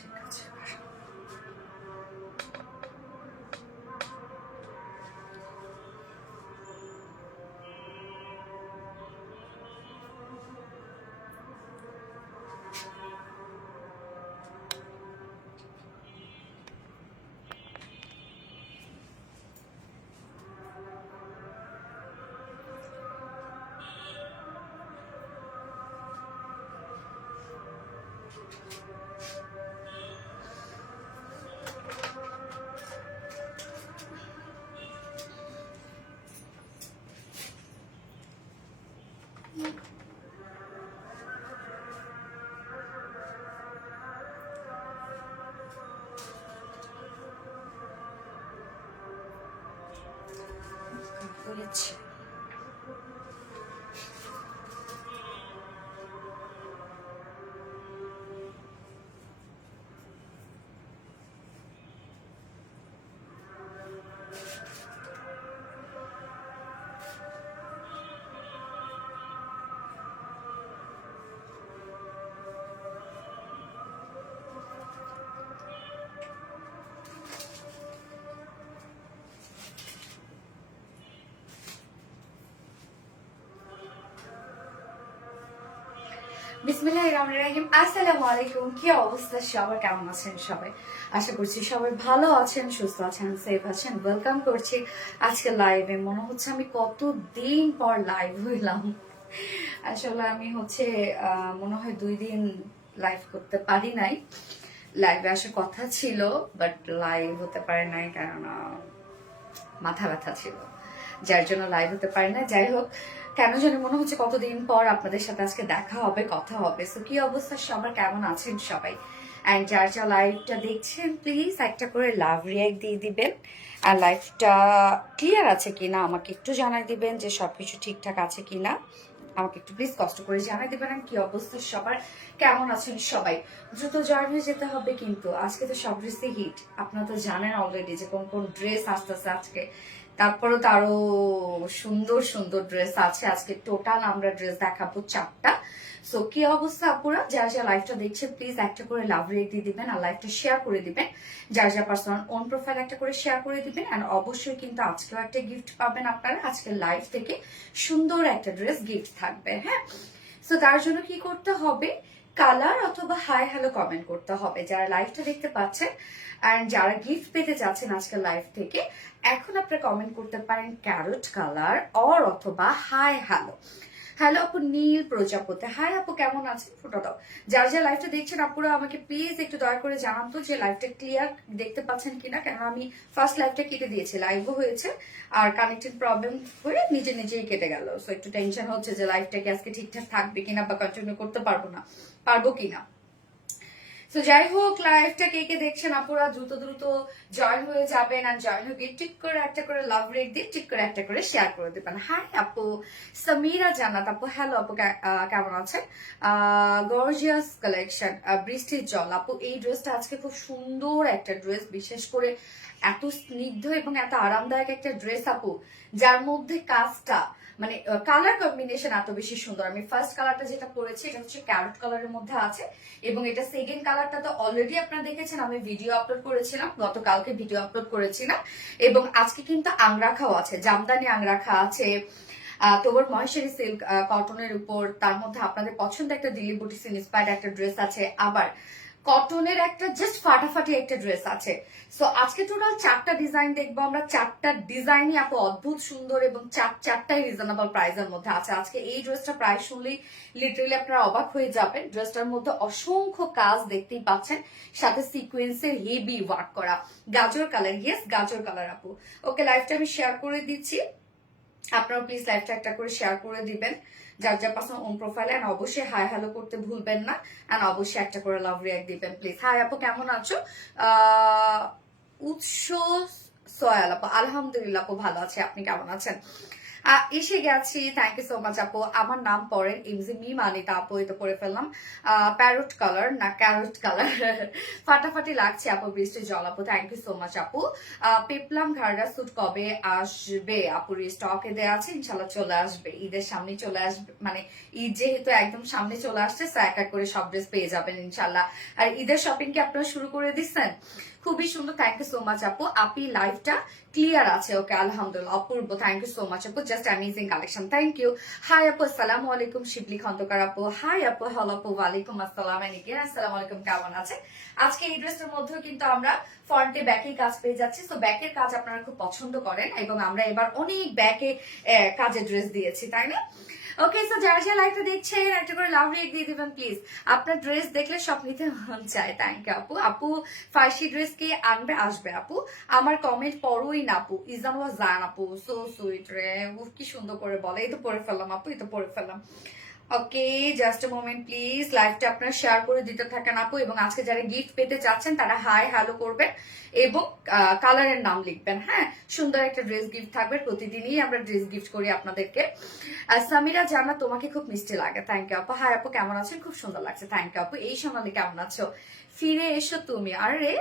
ঠিক আছে। করেছি বিসমিল্লাহির রহমানির রহিম। আসসালামু আলাইকুম। কি অবস্থা সবার, কেমন আছেন সবাই? আশা করছি সবাই ভালো আছেন, সুস্থ আছেন, সেফ আছেন। ওয়েলকাম করছি আজকে লাইভে। মনে হচ্ছে আমি কতদিন পর লাইভ হইলাম। আসলে আমি মনে হয় 2 দিন লাইভ করতে পারি নাই। লাইভে আসার কথা ছিল, বাট লাইভ হতে পারে নাই কারণ মাথা ব্যথা ছিল, যার জন্য লাইভ হতে পারে না। যাই হোক, কেন জানি মনে হচ্ছে কতদিন পর আপনাদের সাথে আজকে দেখা হবে, কথা হবে। সো কি অবস্থা সবার, কেমন আছেন সবাই? অ্যান্ড যার যা লাইভটা দেখছেন প্লিজ একটা করে লাভ রিয়াক্ট দিয়ে দিবেন। আর লাইভটা ক্লিয়ার আছে কিনা আমাকে একটু জানাই দিবেন, যে সবকিছু ঠিকঠাক আছে কিনা আমাকে একটু প্লিজ কষ্ট করে জানাই দিবেন। কি অবস্থা সবার, কেমন আছেন সবাই? দ্রুত জয়েন হয়ে যেতে হবে, কিন্তু আজকে তো সব ড্রেসই হিট। আপনারা তো জানেন অলরেডি যে কোন কোন ড্রেস আসতেছে আজকে। তারপরে তো আরো সুন্দর সুন্দর ড্রেস আছে আজকে। টোটাল আমরা ড্রেস দেখাবো 4টা। সো কি অবস্থা আপুরা, যারা যারা লাইভটা দেখছে প্লিজ একটা করে লাভ রেট দিয়ে দিবেন আর লাইভটা শেয়ার করে দিবেন। যার যা পার্সোনাল ওন প্রোফাইল একটা করে শেয়ার করে দিবেন। আর অবশ্যই কিন্তু আজকেও একটা গিফট পাবেন আপনারা। আজকে লাইভ থেকে সুন্দর একটা ড্রেস গিফট থাকবে, হ্যাঁ। সো তার জন্য কি করতে হবে, কালার অথবা হাই হ্যালো কমেন্ট করতে হবে যারা লাইভটা দেখতে পাচ্ছেন। অ্যান্ড যারা গিফট পেতে যাচ্ছেন আজকের লাইভ থেকে, এখন আপনারা কমেন্ট করতে পারেন ক্যারট কালার অর অথবা হাই হ্যালো। হ্যালো আপু নীল প্রজাপতি, হাই আপু কেমন আছেন, ফটো দাও। যারা যারা লাইভটা দেখছেন আপুরা আমাকে প্লিজ একটু দয়া করে জানান তো যে লাইভটা ক্লিয়ার দেখতে পাচ্ছেন কিনা। কেন আমি ফার্স্ট লাইভটা কেটে দিয়েছি, লাইভও হয়েছে আর কানেক্টেড প্রবলেম হয়ে নিজে নিজেই কেটে গেল। সো একটু টেনশন হচ্ছে যে লাইভটা কি আজকে ঠিকঠাক থাকবে কিনা বা কন্টিনিউ করতে পারবো কিনা। তো যাই হোক, লাইভটা কে কে দেখছেন আপুরা দ্রুত দ্রুত জয়েন হয়ে যাবেন। আর জয়েন হয়ে টিক করে একটা করে লাভ রেট দিয়ে টিক করে একটা করে শেয়ার করে দেবেন। হাই আপু সামিরা জান্নাত আপু, হ্যালো আপু কেমন আছেন? গর্জিয়াস কালেকশন বৃষ্টির জল আপু, এই ড্রেসটা আজকে খুব সুন্দর একটা ড্রেস, বিশেষ করে এত স্নিগ্ধ এবং এত আরামদায়ক একটা ড্রেস আপু, যার মধ্যে কাজটা মানে কালার কম্বিনেশন এত বেশি সুন্দর। আমি ফার্স্ট কালারটা যেটা পরেছি এটা হচ্ছে ক্যারট কালারের মধ্যে আছে, এবং এটা সেকেন্ড কালারটা তো অলরেডি আপনারা দেখেছেন, আমি ভিডিও আপলোড করেছিলাম, গতকালকে ভিডিও আপলোড করেছিলাম। এবং আজকে কিন্তু আংরাখাও আছে, জামদানি আংরাখা আছে, তোমার মহেশ্বরী সিল্ক কটনের উপর, তার মধ্যে আপনাদের পছন্দ একটা দিল্লি বুটিক ইন্সপায়ার্ড একটা ড্রেস আছে, আবার কটনের একটা জাস্ট ফাটাফাটি একটা ড্রেস আছে। সো আজকে টোটাল 4টা ডিজাইন দেখবো আমরা। 4টা ডিজাইনই আপু অদ্ভুত সুন্দর এবং চারটাই রিজনেবল প্রাইসের মধ্যে আছে। আজকে এই ড্রেসটা প্রাইস শুনলেই লিটারেলি আপনারা অবাক হয়ে যাবেন। ড্রেসটার মধ্যে অসংখ্য কাজ দেখতেই পাচ্ছেন, সাথে সিকোয়েন্সের হেভি ওয়ার্ক করা। গাজর কালার, ইয়েস গাজর কালার আপু। ওকে, লাইভটা আমি শেয়ার করে দিচ্ছি, আপনারা প্লিজ লাইভটা একটা করে শেয়ার করে দিবেন যার যা পার্সোনাল ওন প্রোফাইলে। এন্ড অবশ্যই হাই হ্যালো করতে ভুলবেন না। এন্ড অবশ্যই একটা করে লাভ রিয়াক্ট দিবেন প্লিজ। হাই আপু কেমন আছো? উৎস সয়াল আপু, আলহামদুলিল্লাহ আপু ভালো আছে, আপনি কেমন আছেন? এসে গেছি, থ্যাংক ইউ সো মাচ আপু। আমার নাম পড়েন এমজি মি মানিতা আপু, এই তো পড়ে ফেললাম। প্যারোট কালার না ক্যারোট কালার ফাটাফাটি লাগছে আপু, বৃষ্টি জল আপু, থ্যাংক ইউ সো মাচ আপু। পেপলাম ঘাড়া স্যুট কবে আসবে আপু? স্টকে দেওয়া আছে, ইনশাল্লাহ চলে আসবে, ঈদের সামনে চলে আসবে, মানে ঈদ যেহেতু একদম সামনে চলে আসছে, এক এক করে সব ড্রেস পেয়ে যাবেন ইনশাল্লাহ। আর ঈদের শপিং কি আপনারা শুরু করে দিচ্ছেন? খুবই সুন্দর, থ্যাংক ইউ সো মাচ আপু। আপি লাইফটা ক্লিয়ার আছে, ওকে আলহামদুলিল্লাহ, অপূর্ব, থ্যাংক ইউ সো মাচ আপু, just amazing collection, thank you. Hi আপু, আসসালামু আলাইকুম, শিবলি খন্দকার আপু। হাই আপু, হ্যালো আপু, ওয়ালাইকুম আসসালাম, আসসালামু আলাইকুম, কেমন আছে? আজকে এই ড্রেসটার মধ্যেও কিন্তু আমরা ফ্রন্টে ব্যাকে কাজ পেয়ে যাচ্ছি, তো ব্যাকের কাজ আপনারা খুব পছন্দ করেন এবং আমরা এবার অনেক ব্যাকে কাজের ড্রেস দিয়েছি, তাই না? ওকে, সো যারা যারা লাইভটা দেখছেন একটা করে লাভ রেট দিয়ে দিবেন প্লিজ। আপনার ড্রেস দেখলে সব নিতে মন চায়, থ্যাংক ইউ আপু। আপু ফার্সি ড্রেস কে আনবে? আসবে আপু, আমার কমেন্ট পড়োই না আপু, ইজান ওয়াজ জান আপু, সো সুইট রে, কি সুন্দর করে বলে, এই তো পড়ে ফেললাম আপু, এই তো পড়ে ফেললাম। ওকে, জাস্ট এ মোমেন্ট প্লিজ, লাইভটা আপনারা শেয়ার করে দিতে থাকেন আপু, এবং আজকে যারা গিফট পেতে চাচ্ছেন তারা হাই হ্যালো করবেন এবং কালারের নাম লিখবেন। হ্যাঁ, সুন্দর একটা ড্রেস গিফট থাকবে, প্রতিদিনই আমরা ড্রেস গিফট করি আপনাদেরকে। সামিরা জানা তোমাকে খুব মিষ্টি লাগে, থ্যাংক ইউ আপু। হাই আপু, কেমন আছেন? খুব সুন্দর লাগছে, থ্যাংক ইউ আপু। এই সোনালি কেমন আছো? ফিরে এসো তুমি। আরে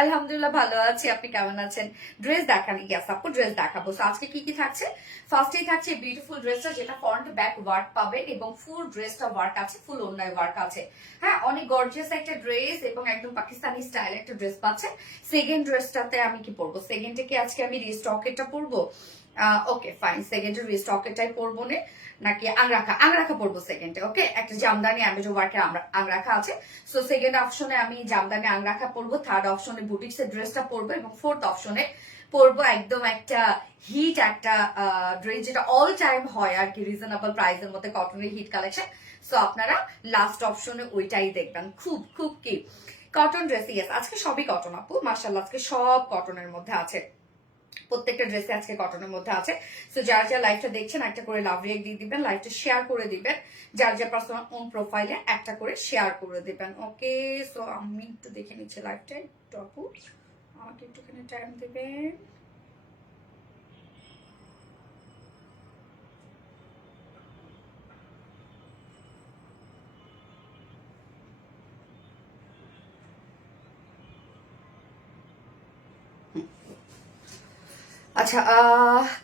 আলহামদুলিল্লাহ ভালো আছি, আপনি কেমন আছেন? ড্রেস দেখান, ইয়াস আপু ড্রেস দেখাবো। আজকে কি কি থাকছে? ফার্স্টেই থাকছে বিউটিফুল ড্রেসটা, যেটা ফ্রন্ট ব্যাক ওয়ার্ক পাবেন এবং ফুল ড্রেসটা ওয়ার্ক আছে, ফুল ওন্নায় ওয়ার্ক আছে। হ্যাঁ, অনেক গর্জিয়াস একটা ড্রেস এবং একদম পাকিস্তানি স্টাইল একটা ড্রেস পাচ্ছেন। সেকেন্ড ড্রেসটাতে আমি কি পরবো? সেকেন্ডে কি আজকে আমি রিস্টকেটটা পরবো? ওকে ফাইন, সেকেন্ডের রিস্টকেটাই পরবো নে, নাকি আংরাখা পরবো সেকেন্ডে। ওকে, একটা জামদানি অ্যাম্বেজো ওয়ার্কের আংরাখা আছে, সো সেকেন্ড অপশনে আমি জামদানি আংরাখা পরবো, থার্ড অপশনে বুটিক্স এর ড্রেসটা পরবো এবং ফোর্থ অপশনে পরবো একদম একটা হিট একটা ড্রেস, যেটা অল টাইম হয় আর কি, রিজনেবল প্রাইসের মধ্যে কটনের হিট কালেকশন। সো আপনারা লাস্ট অপশনে ওইটাই দেখবেন, খুব খুব কি কটন ড্রেস। ইয়েস, আজকে সবই কটন আপু, মাশাআল্লাহ, আজকে সব কটনের মধ্যে আছে, প্রত্যেকটা ড্রেসে আজকে কটনের মধ্যে আছে। সো যারা যারা লাইভটা দেখছেন একটা করে লাভ রেক দিয়ে দিবেন, লাইভটা শেয়ার করে দিবেন, যার যার পার্সোনাল ওন প্রোফাইলে একটা করে শেয়ার করে দিবেন। ওকে, সো আমি একটু দেখে নিচ্ছি লাইভটা, একটু আপু আমাকে একটুখানি টাইম দেবেন। আচ্ছা,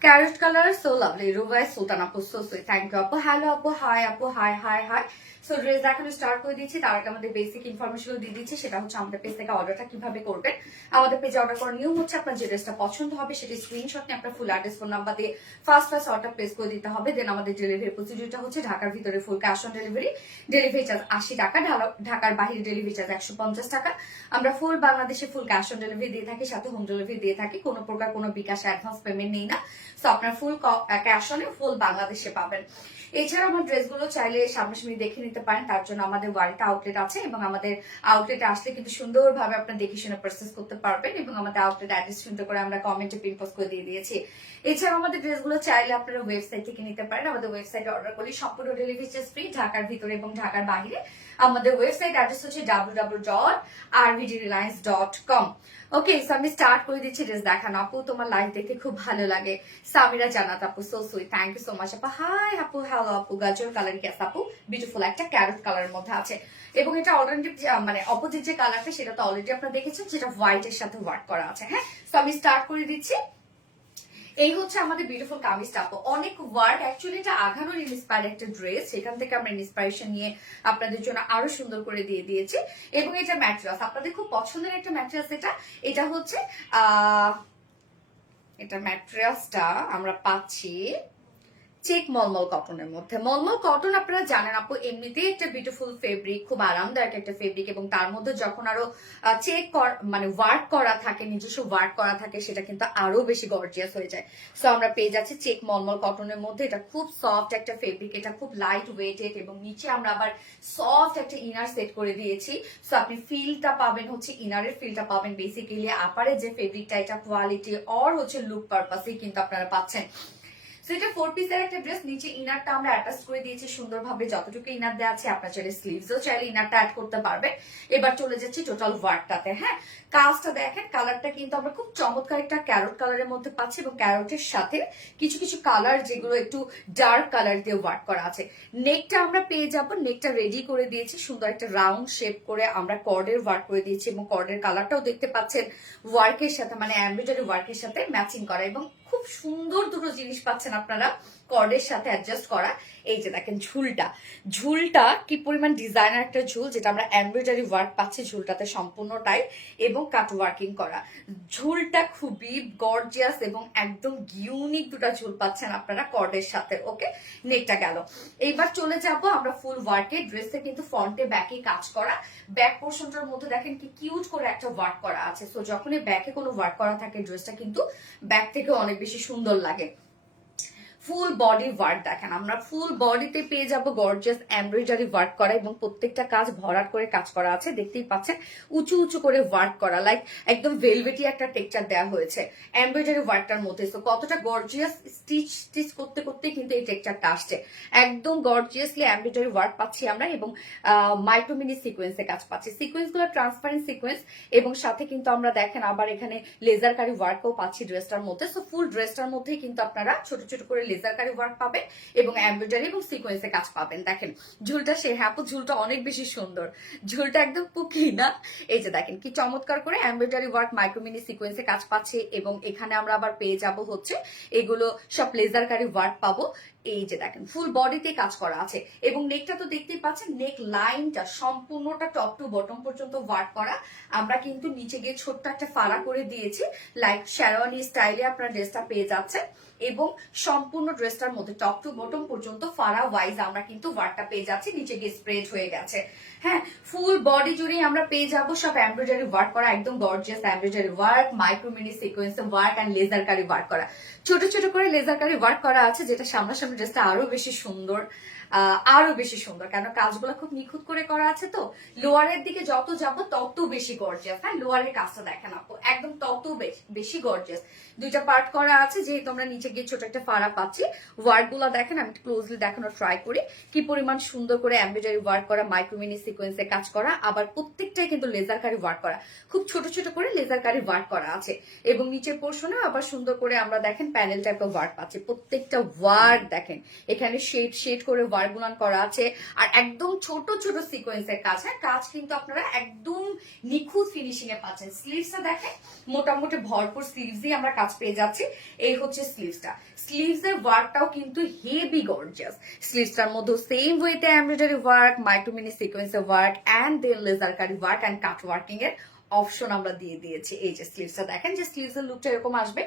carrot colour, so lovely, Rubai Sultan আপু, সো সুইট, থ্যাংক ইউ আপু। হ্যালো আপু, হাই আপু, hi hi hi. So dress দেখানো স্টার্ট করে দিচ্ছি, তার আগে আমাদের বেসিক ইনফরমেশন দিয়ে দিচ্ছি, সেটা হচ্ছে আমাদের পেজ থেকে অর্ডারটা কিভাবে করবেন। আমাদের পেজে অর্ডার করার নিয়ম হচ্ছে, আপনার যে ড্রেসটা পছন্দ হবে সেটি স্ক্রিনশট নিয়ে আপনার ফুল অ্যাড্রেস ফোন নাম্বার দিয়ে ফার্স্ট অর্ডার প্লেস করে দিতে হবে। দেন আমাদের ডেলিভারি প্রসিডিউরটা হচ্ছে ঢাকার ভিতরে full cash on delivery, delivery charge 80 টাকা, ঢাকার বাইরে ডেলিভারি চার্জ 150 টাকা। আমরা ফুল বাংলাদেশে ফুল ক্যাশ অন ডেলিভারি দিয়ে থাকি, সাথে হোম ডেলিভারি দিয়ে থাকি, কোনো প্রকার কোনো বিকাশ অ্যাডভান্স পেমেন্ট নেই না। সো আপনার ফুল ক্যাশ অনে ফুল বাংলাদেশে পাবেন। এছাড়া আমার ড্রেসগুলো চাইলে সামনাসামনি দেখে নিতে পারেন, তার জন্য আমাদের ওয়ারিটা আউটলেট আছে এবং আমাদের আউটলেটে আসলে কিন্তু সুন্দরভাবে আপনার দেখে শুনে পারচেজ করতে পারবেন এবং আমাদের আউটলেট অ্যাড্রেস সুন্দর করে আমরা কমেন্টে পিন পোস্ট করে দিয়ে দিয়েছি। এছাড়া আমাদের ড্রেসগুলো চাইলে আপনারা ওয়েবসাইট থেকে নিতে পারেন, আমাদের ওয়েবসাইটে অর্ডার করলে সম্পূর্ণ ডেলিভারি চার্জ ফ্রি, ঢাকার ভিতরে এবং ঢাকার বাইরে। আমাদের ওয়েবসাইট অ্যাড্রেস হচ্ছে www.rvdreliance.com। ওকে, সো আমি স্টার্ট করে দিচ্ছি ড্রেস দেখানো। আপু তোমার লাইভ দেখতে খুব ভালো লাগে, সামিরা জানাত আপু, so sweet, thank you so much আপু। হাই আপু, হ্যালো আপু, গাজর কালার কি আছে আপু? বিউটিফুল একটা ক্যারট কালারের মধ্যে আছে এবং এটা অল্টারনেটিভ মানে অপোজিট যে কালারটা সেটা তো অলরেডি আপনারা দেখেছেন, যেটা হোয়াইট এর সাথে ওয়ার্ক করা আছে। হ্যাঁ, সো আমি স্টার্ট করে দিচ্ছি। এই হচ্ছে আমাদের বিউটিফুল কামিজটা আপু, অনেক ওয়ার্ক, অ্যাকচুয়ালি এটা আঘানোর ইন্সপায়ার একটা ড্রেস, সেখান থেকে আমরা ইন্সপিরেশন নিয়ে আপনাদের জন্য আরো সুন্দর করে দিয়ে দিয়েছি। এবং এটা ম্যাটেরিয়ালস আপনাদের খুব পছন্দের একটা ম্যাটেরিয়ালস, এটা হচ্ছে এটা ম্যাটেরিয়ালসটা আমরা পাচ্ছি চেক মলমল কটনের মধ্যে। মলমল কটন আপনারা জানেন আপু এমনিতেই একটা বিউটিফুল ফেব্রিক, খুব আরামদায়ক একটা ফেব্রিক, এবং তার মধ্যে যখন আরো চেক মানে ওয়ার্ক করা থাকে, নিজস্ব ওয়ার্ক করা থাকে, সেটা কিন্তু আরো বেশি গর্জিয়াস হয়ে যায়। সো আমরা পেয়ে যাচ্ছি চেক মলমল কটনের মধ্যে, এটা খুব সফট একটা ফেব্রিক, এটা খুব লাইট ওয়েটেড এবং নিচে আমরা আবার সফট একটা ইনার সেট করে দিয়েছি। সো আপনি ফিলটা পাবেন হচ্ছে, ইনারের ফিলটা পাবেন বেসিক্যালি আপারে যে ফেব্রিকটা, এটা কোয়ালিটি অর হচ্ছে লুক পারপাসে কিন্তু আপনারা পাচ্ছেন। সো এটা 4 পিসের একটা ড্রেস। নিচে ইনারটা আমরা অ্যাটাচ করে দিয়েছি সুন্দরভাবে, যতটুকু ইনার দেওয়া আছে আপনার চাইলে স্লিভসও চাইলে ইনারটা অ্যাড করতে পারবে। এবার চলে যাচ্ছি টোটাল ওয়ার্কটাতে। হ্যাঁ, কাজটা দেখেন, কালারটা কিন্তু আমরা খুব চমৎকার একটা ক্যারট কালারের মধ্যে পাচ্ছি এবং ক্যারটের সাথে কিছু কিছু কালার যেগুলো একটু ডার্ক কালার দিয়ে ওয়ার্ক করা আছে। নেকটা আমরা পেয়ে যাব, নেকটা রেডি করে দিয়েছি সুন্দর একটা রাউন্ড শেপ করে আমরা কর্ডের ওয়ার্ক করে দিয়েছি এবং কর্ডের কালারটাও দেখতে পাচ্ছেন ওয়ার্কের সাথে মানে এমব্রয়ডারি ওয়ার্কের সাথে ম্যাচিং করা এবং খুব সুন্দর দুটো জিনিস পাচ্ছেন আপনারা কর্ডের সাথে অ্যাডজাস্ট করা। এই যে দেখেন ঝুলটা, ঝুলটা কি পরিমাণ ডিজাইনার একটা ঝুল, যেটা আমরা এমব্রয়ডারি ওয়ার্ক পাচ্ছি ঝুলটাতে সম্পূর্ণটাই এবং কাট ওয়ার্কিং করা। ঝুলটা খুবই গর্জিয়াস এবং একদম ইউনিক দুটো ঝুল পাচ্ছেন আপনারা কর্ডের সাথে। ওকে, নেকটা গেল। এইবার চলে যাব আমরা ফুল ওয়ার্কে। ড্রেসে কিন্তু ফ্রন্টে ব্যাকে কাজ করা, ব্যাক পোর্শনটার মধ্যে দেখেন কি কিউট করে একটা ওয়ার্ক করা আছে। সো যখনই ব্যাকে কোনো ওয়ার্ক করা থাকে ড্রেসটা কিন্তু ব্যাক থেকে অনেক বেশি সুন্দর লাগে। ফুল বডি ওয়ার্ক দেখেন, আমরা ফুল বডিতে পেয়ে যাব গর্জিয়াস এমব্রয়ডারি ওয়ার্ক করা এবং প্রত্যেকটা কাজ ভরাট করে কাজ করা আছে। দেখতেই পাচ্ছেন উঁচু উঁচু করে ওয়ার্ক করা, লাইক একদম ভেলভেটি একটা টেক্সচার দেওয়া হয়েছে এমব্রয়ডারি ওয়ার্কটার মধ্যে। তো কতটা গর্জিয়াস, স্টিচ স্টিচ করতে করতে কিন্তু এই টেক্সচারটা আসছে। একদম গর্জিয়াসলি এমব্রয়ডারি ওয়ার্ক পাচ্ছি আমরা এবং মাইক্রো মিনি সিকোয়েন্সে কাজ পাচ্ছি। সিকোয়েন্স গুলো ট্রান্সপারেন্ট সিকোয়েন্স এবং সাথে কিন্তু আমরা দেখেন আবার এখানে লেজার কারি ওয়ার্কও পাচ্ছি ড্রেসটার মধ্যে। সো ফুল ড্রেসটার মধ্যেই কিন্তু আপনারা ছোট ছোট করে লেজার কারি ওয়ার্ক পাবেন এবং এমব্রয়ডারি এবং সিকোয়েন্সে কাজ পাবেন। দেখেন ঝুলটা সে হ্যাপো, ঝুলটা অনেক বেশি সুন্দর, ঝুলটা একদম পুকি না। এই যে দেখেন কি চমৎকার করে এমব্রয়ডারি ওয়ার্ক মাইক্রো মিনি সিকোয়েন্সে কাজ পাচ্ছে এবং এখানে আমরা আবার পেয়ে যাব হচ্ছে এগুলো সব লেজার কারি ওয়ার্ক পাবো। এই যে দেখেন ফুল বডিতে কাজ করা আছে এবং নেকটা তো দেখতেই পাচ্ছেন, নেক লাইনটা সম্পূর্ণটা টপ টু বটম পর্যন্ত ওয়ার্ক করা। আমরা কিন্তু নিচে গিয়ে ছোট্ট একটা ফাড়া করে দিয়েছি, লাইক শেরওয়ানি স্টাইলে আপনার ড্রেসটা পেয়ে যাচ্ছে এবং সম্পূর্ণ ড্রেসটার মধ্যে টপ টু বটম পর্যন্ত ফাড়া ওয়াইজ আমরা কিন্তু ওয়ার্কটা পেয়ে যাচ্ছি, নিচে গিয়ে স্প্রেড হয়ে গেছে। হ্যাঁ, ফুল বডি জুড়ে আমরা পেয়ে যাব সব এমব্রয়ডারি ওয়ার্ক করা, একদম gorgeous embroidery work, micro mini sequence work and laser কারি ওয়ার্ক করা। ছোট ছোট করে লেজার কারি ওয়ার্ক করা আছে, যেটা সামনাসামনি ড্রেসটা আরো বেশি সুন্দর, আরো বেশি সুন্দর, কেন কাজগুলো খুব নিখুঁত করে করা আছে। তো লোয়ারের দিকে যত যাব তত বেশি গর্জিয়াস। হ্যাঁ, লোয়ারের কাজটা দেখেন আপু, একদম তত বেশি গর্জিয়াস। দুইটা পার্ট করা আছে, যেহেতু আমরা নিচে গিয়ে ছোট একটা ফাড়া পাচ্ছি। ওয়ার্ক গুলা দেখেন, আমি ক্লোজলি দেখানোর ট্রাই করি কি পরিমাণ সুন্দর করে এমব্রয়ডারি ওয়ার্ক করা, মাইক্রো মিনি সিকোয়েন্সে কাজ করা, আবার প্রত্যেকটাই কিন্তু লেজার কারি ওয়ার্ক করা, খুব ছোট ছোট করে লেজার কারি ওয়ার্ক করা আছে এবং নিচের পোর্শনে আবার সুন্দর করে আমরা দেখেন প্যানেল টাইপের ওয়ার্ক পাচ্ছি। প্রত্যেকটা ওয়ার্ক দেখেন এখানে শেড শেড করে ওয়ার্ক গুলান করা আছে আর একদম ছোট ছোট সিকোয়েন্সের কাজ। হ্যাঁ, কাজ কিন্তু আপনারা একদম নিখুঁত ফিনিশিং এ পাচ্ছেন। স্লিভসটা দেখেন মোটামুটি ভরপুর স্লিভস দিয়ে আমরা কাজ পেয়ে যাচ্ছি। এই হচ্ছে স্লিভসটা, স্লিভস এর ওয়ার্কটাও কিন্তু হেভি গর্জিয়াস। স্লিভসটার মধ্যে সেম ওয়েতে এমব্রয়ডারি ওয়ার্ক, মাইক্রো মিনি সিকোয়েন্সের ওয়ার্ক এন্ড দেন লেজার কারি ওয়ার্ক এন্ড কাট ওয়ার্কিং এর অপশন আমরা দিয়ে দিয়েছি। এই যে স্লিভসটা দেখেন, যে স্লিভস এর লুকটা এরকম আসবে,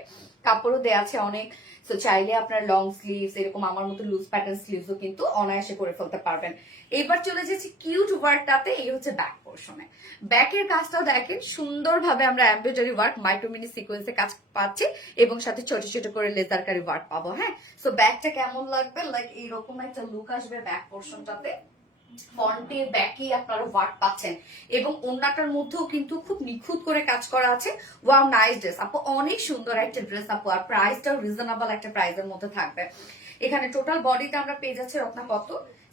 কাপড়ও দেয়া আছে অনেক। সো চাইলে আপনার লং স্লিভস এরকম আমার মতো লুজ প্যাটার্ন স্লিভসও কিন্তু অনায়াসে করে ফেলতে পারবেন। এবার চলে যাচ্ছি কিউট ওয়ার্কটাতে। এই হচ্ছে ব্যাক পোর্শনে, ব্যাকের কাজটাও দেখেন সুন্দরভাবে আমরা এমব্রয়ডারি ওয়ার্ক, মাইক্রো মিনি সিকোয়েন্সে কাজ পাচ্ছি এবং সাথে ছোট ছোট করে লেজার কারি ওয়ার্ক পাবো। হ্যাঁ, সো ব্যাকটা কেমন লাগবে, লাইক এইরকম একটা লুক আসবে ব্যাক পোর্শনটাতে। ফ্রন্টে ব্যাকে আপনারা ওয়ার্ক পাচ্ছেন এবং ওন্নাটার মধ্যেও কিন্তু খুব নিখুঁত করে কাজ করা আছে। ওয়াও, নাইস ড্রেস আপু, অনেক সুন্দর একটা ড্রেস আপু, আর প্রাইসটাও রিজনেবল একটা প্রাইসের মধ্যে থাকবে। এখানে টোটাল বডিতে আমরা পেয়ে যাচ্ছি রত্না কত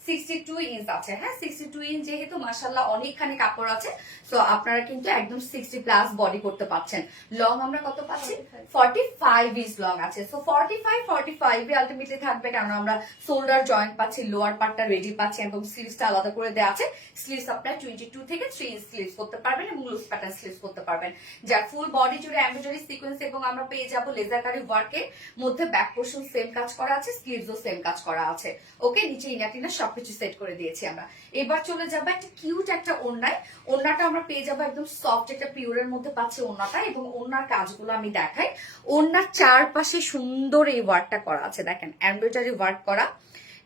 62 ইঞ্চ আছে। হ্যাঁ, 62 ইঞ্চ যেহেতু মাশাআল্লাহ অনেকখানি কাপড় আছে, সো আপনারা কিন্তু একদম 60 প্লাস বডি করতে পারছেন। লং আমরা কত পাচ্ছি 45 ইঞ্চ লং আছে। সো 45 এ আলটিমেটলি থাকবে, কারণ আমরা শোল্ডার জয়েন্ট পাচ্ছি, লোয়ার পার্টটা রেডি পাচ্ছি এবং স্লিভসটা আলাদা করে দেওয়া আছে। স্লিভস আপনারা 22 থেকে 3 ইঞ্চ স্লিভস করতে পারবেন এবং লুজ প্যাটার্ন স্লিভস করতে পারবেন। যার ফুল বডি জুড়ে এমব্রয়ডারি সিকোয়েন্স এবং আমরা পেয়ে যাব লেজার কারি ওয়ার্কের মধ্যে ব্যাক পোর্শন সেম কাজ করা আছে, স্লিভসও সেম কাজ করা আছে। ওকে, নিচে ইনাটিনা সবকিছু সেট করে দিয়েছি আমরা। এবার চলে যাবো একটা কিউট একটা ওড়নায়। ওড়নাটা আমরা পেয়ে যাবো একদম সফট একটা পিওরের মধ্যে পাচ্ছি ওড়নাটা এবং ওড়নার কাজগুলো আমি দেখাই। ওড়নার চারপাশে সুন্দর এই ওয়ার্কটা করা আছে, দেখেন এমব্রয়ডারি ওয়ার্ক করা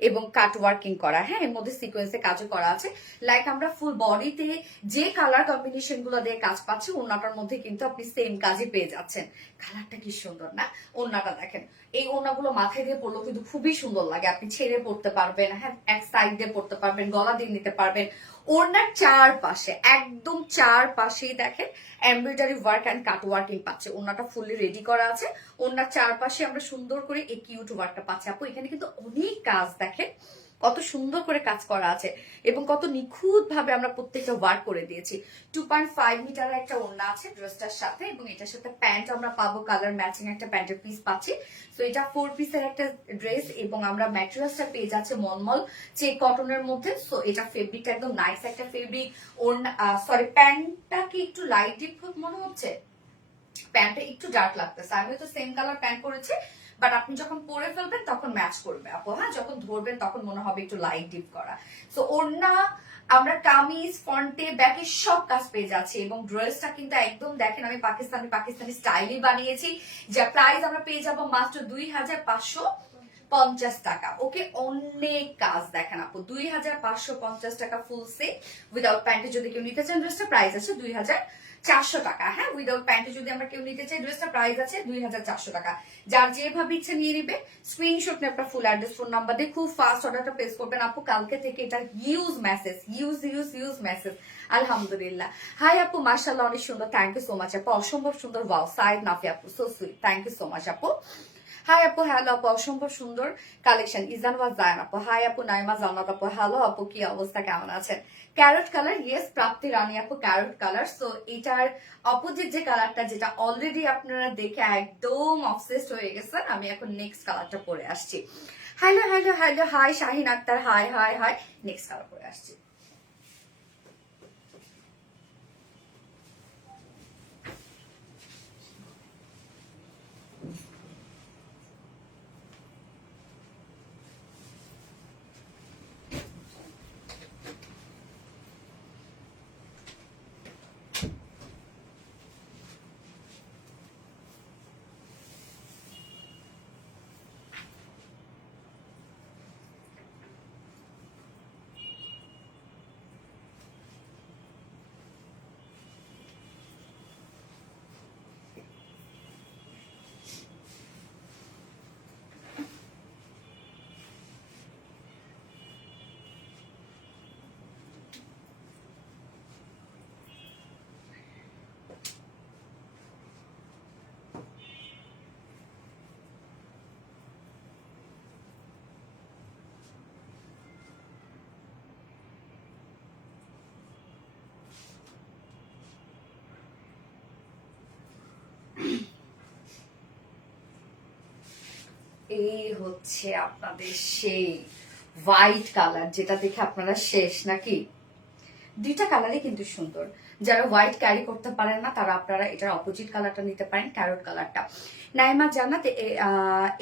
এবং কাট ওয়ার্কিং করা। হ্যাঁ, এর মধ্যে সিকোয়েন্সে কাজও করা আছে। লাইক আমরা ফুল বডিতে যে কালার কম্বিনেশন গুলো দিয়ে কাজ পাচ্ছি, ওড়নাটার মধ্যে কিন্তু আপনি সেম কাজই পেয়ে যাচ্ছেন। কালারটা কি সুন্দর না, ওড়নাটা দেখেন। এই ওড়নাগুলো মাথায় দিয়ে পরলেও কিন্তু খুবই সুন্দর লাগে, আপনি ছেড়ে পড়তে পারবেন। হ্যাঁ, এক সাইড দিয়ে পড়তে পারবেন, গলা দিয়ে নিতে পারবেন। ওড়নার চারপাশে একদম চারপাশেই দেখেন embroidery work and cut working পাচ্ছে। ওড়নাটা ফুললি রেডি করা আছে। ওড়নার চারপাশে আমরা সুন্দর করে এই কিউট ওয়ার্কটা পাচ্ছি আপু। এখানে কিন্তু অনেক কাজ দেখেন, কত সুন্দর করে কাজ করা আছে এবং কত নিখুঁত ভাবে আমরা প্রত্যেকটা ওয়ার্ক করে দিয়েছি। 2.5 মিটারের একটা ওড়না আছে ড্রেসটার সাথে এবং এটার সাথে প্যান্ট আমরা পাবো, কালার ম্যাচিং একটা প্যান্টের পিস পাচ্ছি। তো এটা 4 পিসের একটা ড্রেস এবং আমরা ম্যাটেরিয়ালসটা পেয়ে যাচ্ছে মলমল চেক কটনের মধ্যে। সো এটা ফেব্রিকটা একদম নাইস একটা ফেব্রিক। ওড়না সরি প্যান্টটা কি একটু লাইট ডিপ মনে হচ্ছে, প্যান্টটা একটু ডার্ক লাগতেছে। আমি তো সেম কালার প্যান্ট পরেছি, বাট আপনি যখন পরে ফেলবেন তখন ম্যাচ করবে আপু। হ্যাঁ, যখন ধরবেন তখন মনে হবে একটু লাইট ডিপ করা। সো ওড়না আমরা কামিজ ফ্রন্টে ব্যাকে সব কাজ পেয়ে যাচ্ছি এবং ড্রেসটা কিন্তু একদম দেখেন আমি পাকিস্তানি স্টাইলে বানিয়েছি। যা প্রাইস আমরা পেয়ে যাবো মাত্র 2550 টাকা। ওকে, অনেক কাজ দেখেন আপু, 2550 টাকা ফুল সেট উইদাউট প্যান্টে যদি কেউ নিতে চান ড্রেসটা প্রাইস আছে 2400 টাকা। হ্যাঁ, উইদাউট প্যান্টে যদি আমরা কেউ নিতে চাই ড্রেসটা প্রাইস আছে 2400 টাকা। যার যেভাবে ইচ্ছে নিয়ে নিবে, স্ক্রিনশট নিয়ে আপনার ফুল অ্যাড্রেস ফোন নাম্বার দিয়ে খুব ফাস্ট অর্ডারটা প্লেস করবেন আপু। কালকে থেকে এটা ইউজ মেসেজ। আলহামদুলিল্লাহ। হাই আপু, মাশাআল্লাহ অনেক সুন্দর, থ্যাংক ইউ সো মাচ আপু, অসম্ভব সুন্দর। ওয়াও, সাইদ নাফি আপু, so sweet, thank you so much আপু। হাই আপু, হ্যালো আপু, অসম্ভব সুন্দর কালেকশন। ইজান ওয়াজ জায়ান আপু, হাই আপু, নাইমা জান্নাত আপু, হ্যালো আপু, কি অবস্থা, কেমন আছেন? ক্যারট কালার, ইয়েস প্রাপ্তি রানী আপু, ক্যারট কালার। সো এটার অপোজিট যে কালারটা, যেটা অলরেডি আপনারা দেখে একদম অবসেসড হয়ে গেছেন, আমি এখন নেক্সট কালারটা পরে আসছি। Hello, hi Shahin Akhtar, hi, next colour পরে আসছি। এই হচ্ছে আপনাদের সেই হোয়াইট কালার, যেটা দেখে আপনারা শেষ নাকি? দুইটা কালারই কিন্তু সুন্দর। যারা হোয়াইট ক্যারি করতে পারেন না তারা আপনারা এটার অপোজিট কালারটা নিতে পারেন, ক্যারট কালারটা। নাইমা জান্নাত,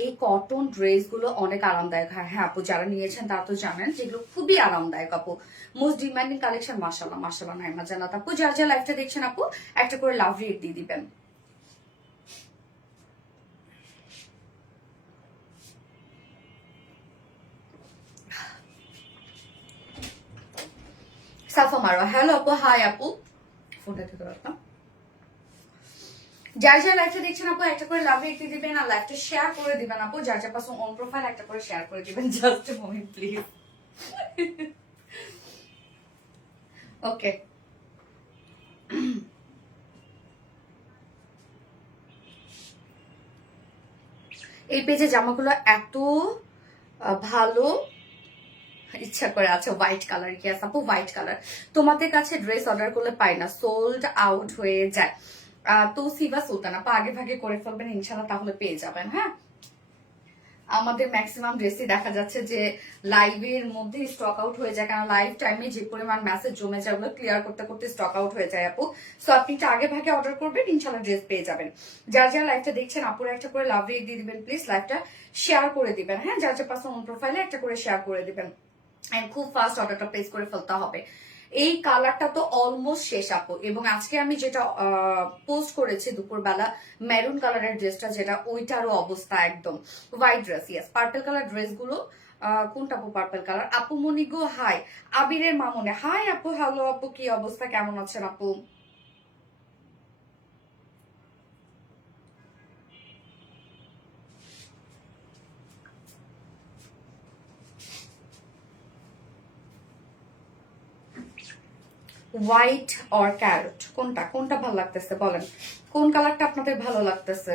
এই কটন ড্রেস গুলো অনেক আরামদায়ক হয়। হ্যাঁ আপু, যারা নিয়েছেন তারা তো জানেন যেগুলো খুবই আরামদায়ক আপু। Most demanding collection. মাশাআল্লাহ নাইমা জান্নাত আপু। যারা যারা লাইভটা দেখছেন আপু, একটা করে লাভ রেট দিয়ে দিবেন। সাফা মারওয়া, হ্যালো আপু, হাই আপু, ফোনটা থেকে রাখলাম। যার যার লাইভটা দেখছেন আপু, একটা করে লাভ রেট দিয়ে দিবেন আর লাইভটা শেয়ার করে দিবেন আপু। যার যার পাশে অন প্রোফাইল একটা করে শেয়ার করে দিবেন। Just a moment please. Okay, এই পেজে জামাগুলো এত ভালো, ইচ্ছা করে আছে হোয়াইট কালার। ইয়েস আপু, হোয়াইট কালার। তোমাদের কাছে ড্রেস অর্ডার করলে পাই না, সোল্ড আউট হয়ে যায়। তো সিভা সুলতান আপু, আগে ভাগে করে ফেলবেন ইনশাল্লাহ, তাহলে পেয়ে যাবেন। হ্যাঁ, আমাদের ম্যাক্সিমাম ড্রেসই দেখা যাচ্ছে যে লাইভের মধ্যে স্টক আউট হয়ে যায়, কারণ লাইভ টাইমে যে পরিমাণ মেসেজ জমে যায় ওগুলো ক্লিয়ার করতে করতে স্টক আউট হয়ে যায় আপু। সো আপনি একটু আগে ভাগে অর্ডার করবেন, ইনশাল্লাহ ড্রেস পেয়ে যাবেন। যারা যারা লাইভটা দেখছেন আপুরা একটা করে লাভ রেট দিয়ে দিবেন প্লিজ, লাইভটা শেয়ার করে দিবেন। হ্যাঁ, যার যার পার্সোনাল প্রোফাইলে একটা করে শেয়ার করে দিবেন। খুব ফাস্ট অর্ডারটা প্লেস করে ফেলতে হবে। এই কালারটা তো অলমোস্ট শেষ আপু, এবং আজকে আমি যেটা পোস্ট করেছি দুপুরবেলা মেরুন কালারের ড্রেসটা, যেটা ওইটারও অবস্থা একদম white dress. Yes, purple colour ড্রেসগুলো কোনটা আপু? Purple colour. আপু মনি গো, হাই। আবিরের মামুনে, হাই আপু, হ্যালো আপু, কি অবস্থা, কেমন আছেন আপু? হোয়াইট অর ক্যারট, কোনটা কোনটা ভালো লাগতেছে বলেন, কোন কালারটা আপনাদের ভালো লাগতেছে?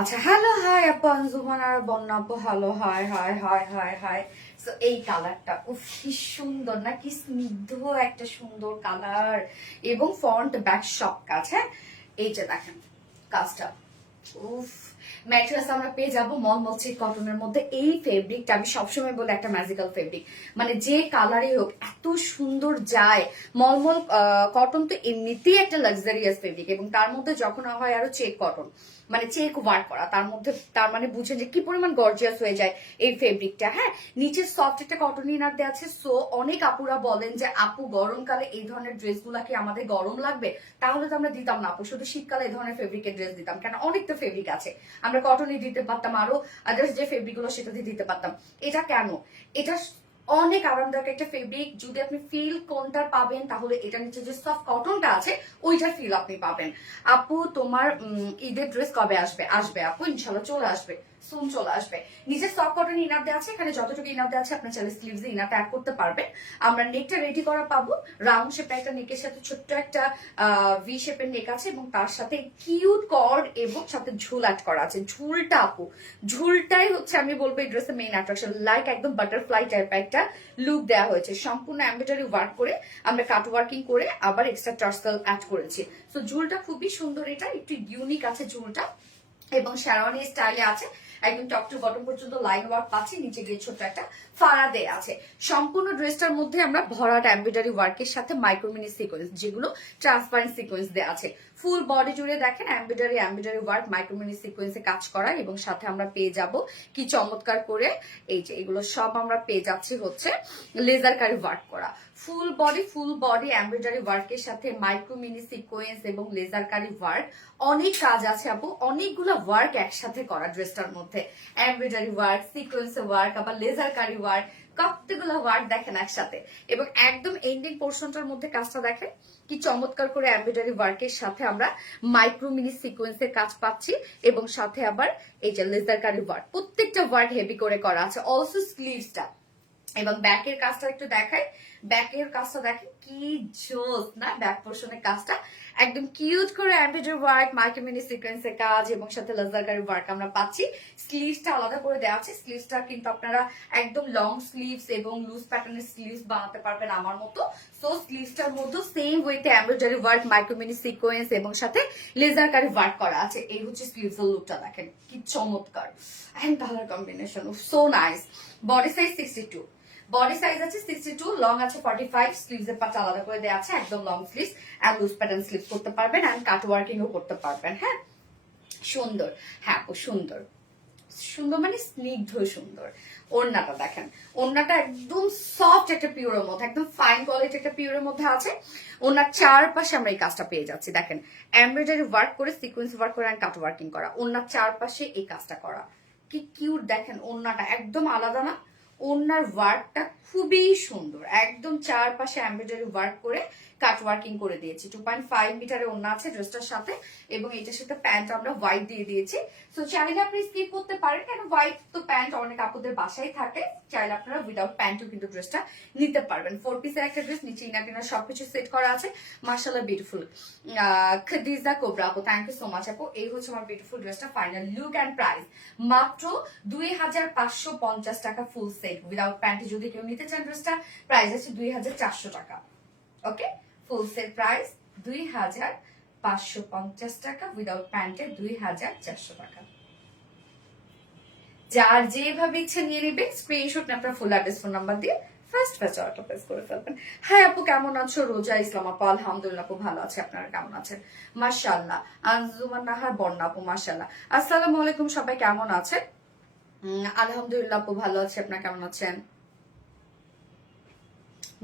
আচ্ছা, হ্যালো হাই আপু আঞ্জুমান আর বন্যা আপু, hello hi hi hi hi hi. So এই কালারটা উফ কি সুন্দর না, কি স্নিগ্ধ একটা সুন্দর কালার, এবং ফ্রন্ট ব্যাক সব কাজ। হ্যাঁ, এই যে দেখেন কাজটা, উফ। ম্যাট্রেস আমরা পেয়ে যাবো মলমলচি কটনের মধ্যে। এই ফেব্রিকটা আমি সবসময় বলি একটা ম্যাজিক্যাল ফেব্রিক, মানে যে কালারই হোক এত সুন্দর যায়। মলমল কটন তো এমনিতেই একটা লাক্সারিয়াস ফেব্রিক, এবং তার মধ্যে যখন হয় আরো চেক কটন, মানে চেক ওয়ার্ক করা তার মধ্যে, তার মানে বুঝেন যে কি পরিমাণ গর্জিয়াস হয়ে যায় এই ফেব্রিকটা। হ্যাঁ, নিচে সফট একটা কটন ইনার দেওয়া আছে। সো অনেক আপুরা বলেন যে আপু গরমকালে এই ধরনের ড্রেসগুলা কি আমাদের গরম লাগবে? তাহলে তো আমরা দিতাম না আপু, শুধু শীতকালে এই ধরনের ফেব্রিকের ড্রেস দিতাম কেন? অনেক তো ফেব্রিক আছে, আমরা কটনই দিতে পারতাম, আরো আদার্স যে ফেব্রিক গুলো সেটা দিয়ে দিতে পারতাম। এটা কেন? এটা অনেক আরামদায়ক একটা ফেব্রিক। যদি আপনি ফিল কোনটা পাবেন, তাহলে এটা নিচে যে সফট কটনটা আছে ওইটার ফিল আপনি পাবেন। আপু তোমার ঈদের ড্রেস কবে আসবে? আসবে আপু, ইনশাল্লাহ চলে আসবে, সুন চলে আসবে। নিচে সফট কটন ইনার দেওয়া আছে, এখানে যতটুকু ইনার দেওয়া আছে আপনার চাইলে স্লিভস ইনারটা অ্যাড করতে পারবেন। আমরা নেকটা রেডি করা পাবো, রাউন্ড শেপের একটা নেকের সাথে ছোট্ট একটা ভি শেপের নেক আছে, এবং তার সাথে কিউট কর্ড এবং সাথে ঝুল অ্যাড করা আছে। ঝুলটা আপু, ঝুলটাই হচ্ছে আমি বলবো এই ড্রেসের মেইন অ্যাট্রাকশন। লাইক একদম বাটারফ্লাই টাইপের একটা লুক দেওয়া হয়েছে, সম্পূর্ণ এমব্রয়ডারি ওয়ার্ক করে, আমরা কাট ওয়ার্কিং করে আবার এক্সট্রা টার্সেল অ্যাড করেছি। তো ঝুলটা খুবই সুন্দর, এটা একটু ইউনিক আছে ঝুলটা, এবং শেরওয়ানি স্টাইলে আছে। একদম টপ টু বটম পর্যন্ত লাইন ওয়ার্ক পাচ্ছি, নিচে গিয়ে ছোট্ট একটা ফাড়া দেয়া আছে। সম্পূর্ণ ড্রেসটার মধ্যে আমরা ভরাট এমব্রয়ডারি ওয়ার্কের সাথে মাইক্রোমিনি সিকোয়েন্স, যেগুলো ট্রান্সপারেন্ট সিকোয়েন্স দেওয়া আছে। ফুল বডি জুড়ে দেখেন এমব্রয়ডারি ওয়ার্ক মাইক্রোমিনি সিকোয়েন্সে কাজ করা, এবং সাথে আমরা পেয়ে যাব কি চমৎকার করে এই যে এগুলো সব আমরা পেয়ে যাচ্ছি হচ্ছে লেজার কারি ওয়ার্ক করা। ফুল বডি এমব্রয়ডারি ওয়ার্কের সাথে মাইক্রোমিনি সিকোয়েন্স এবং লেজার কারি ওয়ার্ক। অনেক কাজ আছে আপু, অনেকগুলো ওয়ার্ক একসাথে করা ড্রেসটার মধ্যে, এমব্রয়ডারি ওয়ার্ক, সিকোয়েন্স ওয়ার্ক, আবার লেজার কারি ওয়ার্ক, কতগুলো ওয়ার্ক দেখেন একসাথে। এবং একদম এন্ডিং পোর্শনটার মধ্যে কাজটা দেখেন কি চমৎকার করে এমব্রয়ডারি ওয়ার্কের সাথে আমরা মাইক্রো মিনি সিকোয়েন্সের কাজ পাচ্ছি, এবং সাথে আবার এই যে লেজার কারি ওয়ার্ক, প্রত্যেকটা ওয়ার্ক হেভি করে করা আছে। অলসো স্লিভসটা এবং ব্যাকের কাজটা একটু দেখাই। ব্যাকের কাজটা দেখেন কি জোস না, ব্যাক পোর্শনের কাজটা একদম কিউট করে এমব্রয়ডারি ওয়ার্ক, মাইক্রোমিনি সিকোয়েন্সের কাজ এবং সাথে লেজারকারি ওয়ার্ক আমরা পাচ্ছি। স্লিভসটা আলাদা করে দেওয়া আছে। স্লিভসটা কিন্তু আপনারা একদম লং স্লিভস এবং লুজ প্যাটার্নের স্লিভস বানাতে পারবেন আমার মতো। সো স্লিভসটার মধ্যে সেম ওয়েতে এমব্রয়ডারি ওয়ার্ক, মাইক্রোমিনি সিকোয়েন্স এবং সাথে লেজারকারি ওয়ার্ক করা আছে। এই হচ্ছে স্লিভসের লুকটা, দেখেন কি চমৎকার, and colour combination so nice. Body size 62, body size আছে 62, লং আছে 45, স্লিভস এর পাটা আলাদা করে দেওয়া আছে, একদম long sleeves and loose pattern sleeves করতে পারবেন, এন্ড কাট ওয়ার্কিং ও করতে পারবেন। হ্যাঁ, সুন্দর, হ্যাঁ সুন্দর, সুন্দর মানে স্নিগ্ধ সুন্দর। ওড়নাটা দেখেন, ওড়নাটা একদম সফট একটা পিওরের মধ্যে, একদম ফাইন কোয়ালিটি একটা পিওরের মধ্যে আছে। ওড়নার চারপাশে আমরা এই কাজটা পেয়ে যাচ্ছি, দেখেন এমব্রয়ডারি ওয়ার্ক করে, সিকোয়েন্স ওয়ার্ক করে, এন্ড কাট ওয়ার্কিং করা। ওড়নার চারপাশে এই কাজটা করা, কি কিউট দেখেন। ওড়নাটা একদম আলাদা না, ওড়নার ওয়ার্কটা খুবই সুন্দর, একদম চারপাশে এমব্রয়ডারি ওয়ার্ক করে কাট ওয়ার্কিং করে দিয়েছি। 2.5 মিটারের ওড়না আছে ড্রেসটার সাথে, এবং এটার সাথে প্যান্ট আমরা হোয়াইট দিয়ে দিয়েছি। সো চাইলে আপনি স্কিপ করতে পারেন, কেন হোয়াইট তো প্যান্ট অনেক আপুদের বাসায় থাকে, চাইলে আপনারা উইদাউট প্যান্টও কিন্তু ড্রেসটা নিতে পারবেন। 4 পিসের একটা ড্রেস, নিচে ইনার টিনার সবকিছু সেট করা আছে, মাশাআল্লাহ বিউটিফুল। খাদিজা কোবরা আপু, থ্যাংক ইউ সো মাচ আপু। এই হচ্ছে আমার বিউটিফুল ড্রেসটা, ফাইনাল লুক এন্ড প্রাইস মাত্র 2550 টাকা ফুল সেট উইদাউট প্যান্টে। যদি কেউ নিতে চান ড্রেসটা, প্রাইস আছে 2400 টাকা। ওকে, ফুল সেট প্রাইস 2550 টাকা, উইদাউট প্যান্টে 2400 টাকা। যার যেভাবে ইচ্ছা নিয়ে নেবে, স্ক্রিনশট আপনার ফুল অ্যাড্রেস ফোন নাম্বার দিয়ে ফার্স্ট অর্ডারটা প্লেস করে ফেলবেন। হাই আপু, কেমন আছো? রোজা ইসলাম আপু, আলহামদুলিল্লাহ আপু ভালো আছে, আপনারা কেমন আছেন? মাশাআল্লাহ। আঞ্জুমান নাহার বন্যা আপু, মাশাআল্লাহ। আসসালামু আলাইকুম, সবাই কেমন আছেন? আলহামদুলিল্লাহ আপু ভালো আছে, আপনারা কেমন আছেন?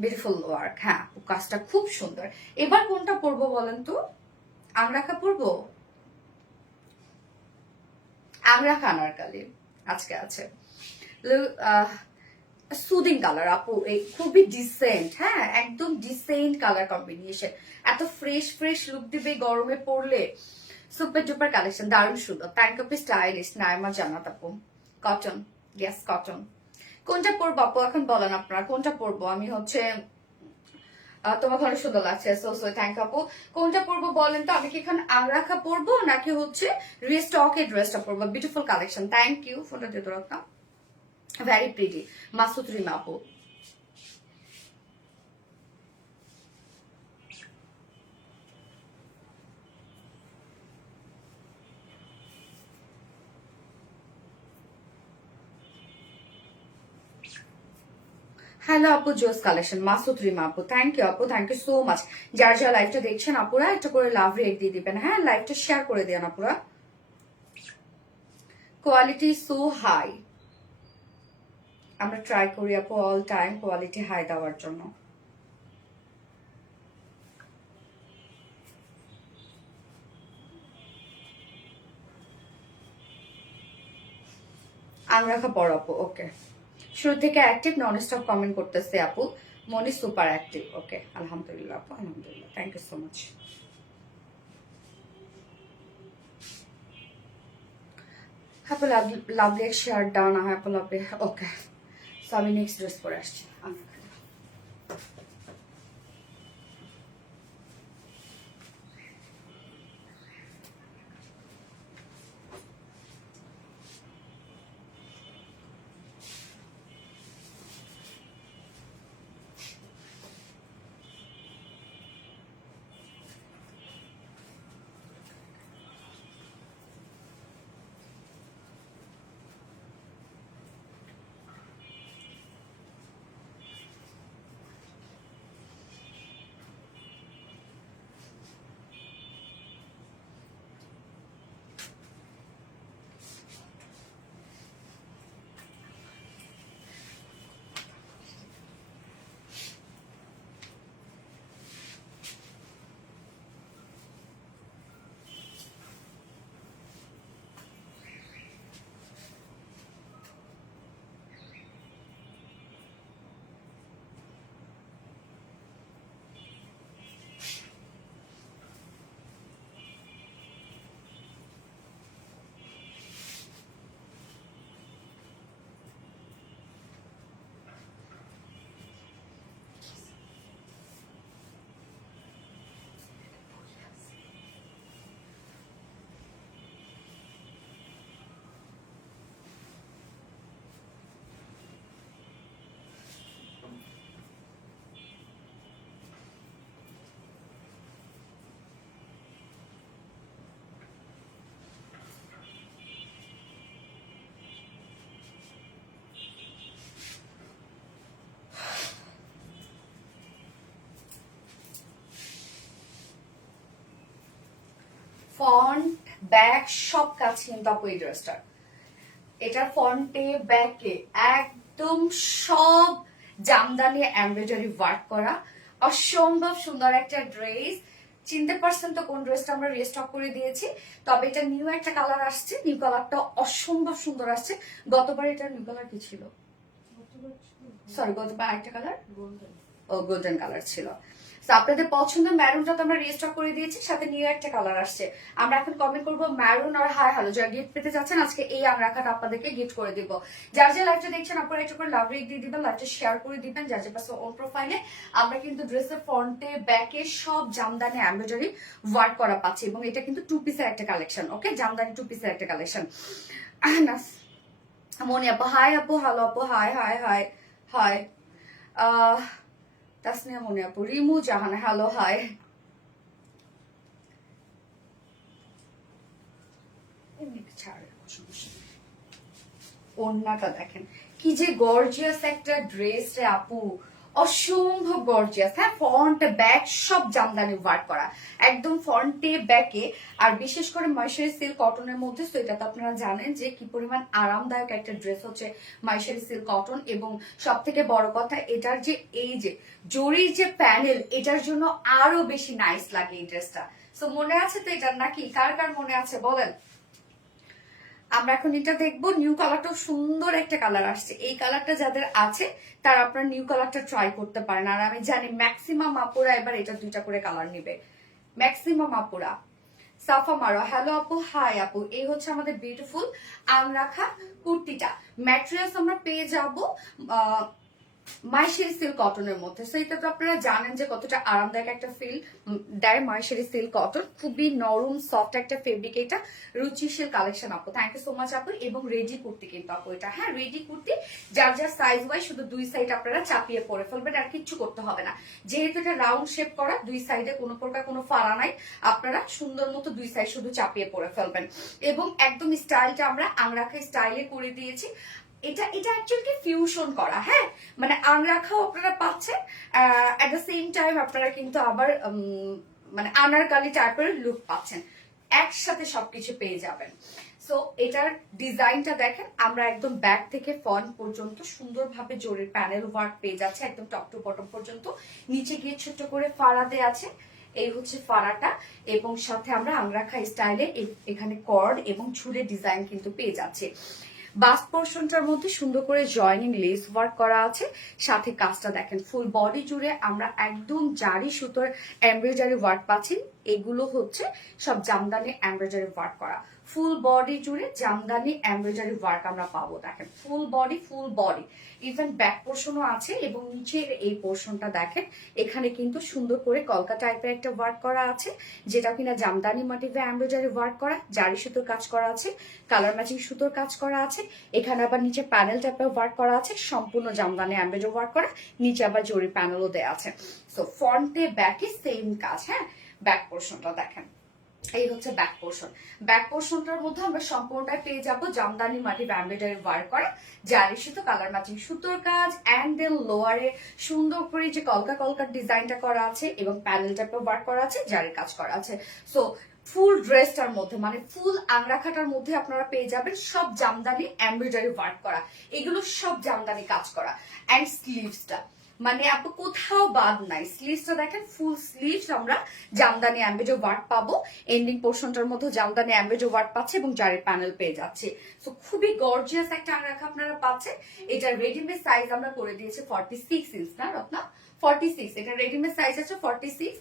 বিউটিফুল ওয়ার্ক, হ্যাঁ কাজটা খুব সুন্দর। এবার কোনটা পরবো বলেন তো? আংরাখা পরবো? আংরাখা আনারকালি আজকে আছে। সুদিং কালার আপু, এই খুবই ডিসেন্ট, হ্যাঁ একদম ডিসেন্ট কালার কম্বিনেশন, এত ফ্রেশ ফ্রেশ লুক দিবে গরমে পরলে। সুপার ডুপার কালেকশন, দারুণ সুন্দর। থ্যাংক ইউ স্টাইলিশ নাইমা জান্নাত আপু। Cotton, yes cotton. কোনটা পরবো আপু এখন বলেন আপনারা, কোনটা পরবো? আমি হচ্ছে তোমাকে অনেক সুন্দর লাগছে, সো সো থ্যাংক আপু। কোনটা পরবো বলেন তো? আমি কি এখন আংরাখা পরবো নাকি হচ্ছে রিস্টকের ড্রেসটা পরবো? Beautiful collection, thank you. ফোনটা দিতে রাখতাম, ভেরি প্রিটি। মাসুদ রিমা আপু। হ্যালো আপু, জোস কালেকশন, মাসুদ রিমা আপু। থ্যাংক ইউ আপু, থ্যাংক ইউ সো মাচ। যারা যারা লাইভটা দেখছেন আপুরা একটা করে লাভ রেট দিয়ে দিবেন, হ্যাঁ লাইভটা শেয়ার করে দেন আপুরা। কোয়ালিটি সো হাই, আমরা ট্রাই করি আপু অল টাইম কোয়ালিটি হাই দেওয়ার জন্য। আংরাখা পর আপু, ওকে। শুরু থেকে অ্যাক্টিভ, নন স্টপ কমেন্ট করতেছে আপু। মনি সুপার অ্যাক্টিভ, ওকে আলহামদুলিল্লাহ আপু, আলহামদুলিল্লাহ, থ্যাংক ইউ সো মাচ। আপু লাভলি শেয়ার দাও না হয় আপু, লাভলি, ওকে। সো আমি নেক্সট ড্রেস পরে আসছি। ফন্ট ব্যাক সব কাজ কিন্তু আপু এই ড্রেসটার, এটার ফন্টে ব্যাকে একদম সব জামদানি এমব্রয়ডারি ওয়ার্ক করা, অসম্ভব সুন্দর একটা ড্রেস। চিনতে পারছেন তো কোন ড্রেসটা আমরা রিস্টক করে দিয়েছি? তবে এটা নিউ একটা কালার আসছে, নিউ কালারটা অসম্ভব সুন্দর আসছে। গতবার এটা নিউ কালার কি ছিল? সরি, গতবার আরেকটা কালার ও গোল্ডেন কালার ছিল। তো আপনাদের পছন্দ ম্যারুনটা তো আমরা রিস্টক করে দিয়েছি, সাথে নিউ একটা কালার আসছে। আমরা এখন কমেন্ট করবো ম্যারুন আর হাই হ্যালো। যারা গিফট পেতে যাচ্ছেন আজকে এই আংরাখাটা আপনাদেরকে গিফট করে দিব। যার যে লাইভটা দেখছেন আপনারা একটু করে লাভ রেক দিয়ে দিবেন, লাইভটা শেয়ার করে দিবেন যার যে পাশে ওন প্রোফাইলে। আমরা কিন্তু ড্রেসের ফ্রন্টে ব্যাকে সব জামদানি এমব্রয়ডারি ওয়ার্ক করা পাচ্ছি, এবং এটা কিন্তু টু পিসের একটা কালেকশন, ওকে জামদানি টু পিসের একটা কালেকশন। মনি আপু হাই আপু, হ্যালো আপু, hi hi hi hi. Tasnia Moni আপু, রিমু জাহান, হ্যালো হাই। ওন্নাটা দেখেন কি যে গর্জিয়াস একটা ড্রেস রে আপু, অসম্ভব গর্জিয়াস। হ্যাঁ ফ্রন্ট ব্যাক সব জামদানি ওয়ার্ক করা, একদম ফ্রন্টে ব্যাকে। আর বিশেষ করে মাইশারি সিল্ক কটনের মধ্যে, তো এটা তো আপনারা জানেন যে কি পরিমাণ আরামদায়ক একটা ড্রেস হচ্ছে মাইশারি সিল্ক কটন। এবং সব থেকে বড় কথা এটার যে এই যে জরির যে প্যানেল, এটার জন্য আরো বেশি নাইস লাগে এই ড্রেসটা। তো মনে আছে তো এটার নাকি? কার কার মনে আছে বলেন? আমরা এখন এটা দেখবো। নিউ কালারটাও সুন্দর একটা কালার আসছে। এই কালারটা যাদের আছে তারা আপনার নিউ কালারটা ট্রাই করতে পারেন। আর আমি জানি ম্যাক্সিমাম আপুরা এবার এটা 2টা করে কালার নিবে, ম্যাক্সিমাম আপুরা। সাফা মারো, হ্যালো আপু, হাই আপু। এই হচ্ছে আমাদের বিউটিফুল আনরাখা কুর্তিটা। ম্যাটেরিয়ালস আমরা পেয়ে যাবো মাইশেরি সিল্ক কটনের মধ্যে। সো এটা তো আপনারা জানেন যে কতটা আরামদায়ক একটা ফিল দেয় মাইশেরি সিল্ক কটন। খুবই নরম সফট একটা ফেব্রিক, এটা রুচিশীল কালেকশন আপু। থ্যাংক ইউ সো মাচ আপু। এবং রেডি কুর্তি কিন্তু আপু এটা, হ্যাঁ রেডি কুর্তি, যার যার সাইজ ওয়াইজ শুধু দুই সাইড আপনারা চাপিয়ে পরে ফেলবেন, আর কিচ্ছু করতে হবে না। যেহেতু এটা রাউন্ড শেপ করা, দুই সাইডে কোনো প্রকার কোনো ফাড়া নাই, আপনারা সুন্দর মতো দুই সাইড শুধু চাপিয়ে পরে ফেলবেন। এবং একদম স্টাইলটা আমরা আনরাখা স্টাইলে করে দিয়েছি। এটা এটা অ্যাকচুয়ালি ফিউশন করা, হ্যাঁ মানে আনরাখাও আপনারা পাচ্ছেন, এট দ্য সেম টাইম আপনারা কিন্তু আবার মানে আনারকালি টাইপের লুক পাচ্ছেন, একসাথে সবকিছু পেয়ে যাবেন। সো এটার ডিজাইনটা দেখেন, আমরা একদম ব্যাক থেকে ফ্রন্ট পর্যন্ত সুন্দরভাবে জরির প্যানেল ওয়ার্ক পেয়ে যাচ্ছে, একদম টপ টু বটম পর্যন্ত। নিচে গিয়ে ছোট্ট করে ফাড়া দেয়া আছে, এই হচ্ছে ফাড়াটা। এবং সাথে আমরা আনরাখা স্টাইলে এখানে কর্ড এবং ঝুলের ডিজাইন কিন্তু পেয়ে যাচ্ছে। বাস্ট পোর্শনটার মধ্যে সুন্দর করে জয়েনিং লেস ওয়ার্ক করা আছে, সাথে কাজটা দেখেন ফুল বডি জুড়ে আমরা একদম জারি সুতোর এমব্রয়ডারি ওয়ার্ক পাচ্ছি। এগুলো হচ্ছে সব জামদানি এমব্রয়ডারি ওয়ার্ক করা, ফুল বডি জুড়ে জামদানি এমব্রয়ডারি ওয়ার্ক আমরা পাবো। দেখেন ফুল বডি, ইভেন ব্যাক পোর্শনও আছে। এবং নিচের এই পোর্শনটা দেখেন, এখানে কিন্তু সুন্দর করে কলকা টাইপের একটা ওয়ার্ক করা আছে, যেটা কিনা জামদানি মোটিভে এমব্রয়ডারি ওয়ার্ক করা, জারি সুতোর কাজ করা আছে, কালার ম্যাচিং সুতোর কাজ করা আছে। এখানে আবার নিচে প্যানেল টাইপের ওয়ার্ক করা আছে, সম্পূর্ণ জামদানি এমব্রয়ডারি ওয়ার্ক করা, নিচে আবার জরি প্যানেলও দেওয়া আছে। সো ফ্রন্টে ব্যাকে সেম কাজ। হ্যাঁ, ব্যাক পোর্শনটা দেখেন, এই হচ্ছে ব্যাক পোর্শন। ব্যাক পোর্শনটার মধ্যে আমরা সম্পূর্ণটাই পেয়ে যাবো জামদানি মাটি এমব্রয়ডারি ওয়ার্ক করা, জারি সুতো, কালার ম্যাচিং সুতোর কাজ, অ্যান্ড দেন লোয়ারে সুন্দর করে যে কলকা কলকার ডিজাইনটা করা আছে এবং প্যানেল টাইপের ওয়ার্ক করা আছে, জারি কাজ করা আছে। সো ফুল ড্রেসটার মধ্যে মানে ফুল আংরাখাটার মধ্যে আপনারা পেয়ে যাবেন সব জামদানি এমব্রয়ডারি ওয়ার্ক করা, এগুলো সব জামদানি কাজ করা। অ্যান্ড স্লিভসটা মানে আপু কোথাও বাদ নাই, স্লিভসটা দেখেন ফুল স্লিভস আমরা জামদানি এমব্রয়ডারি ওয়ার্ক পাবো, এন্ডিং পোর্শনটার মধ্যে জামদানি এমব্রয়ডারি ওয়ার্ক পাচ্ছে এবং জারির প্যানেল পেয়ে যাচ্ছে। সো খুবই গর্জিয়াস একটা আংরাখা আপনারা পাচ্ছেন। এটা রেডিমেড সাইজ আমরা করে দিয়েছি 46 ইঞ্চ, না রত্না 46, এটা রেডিমেড সাইজ আছে 46।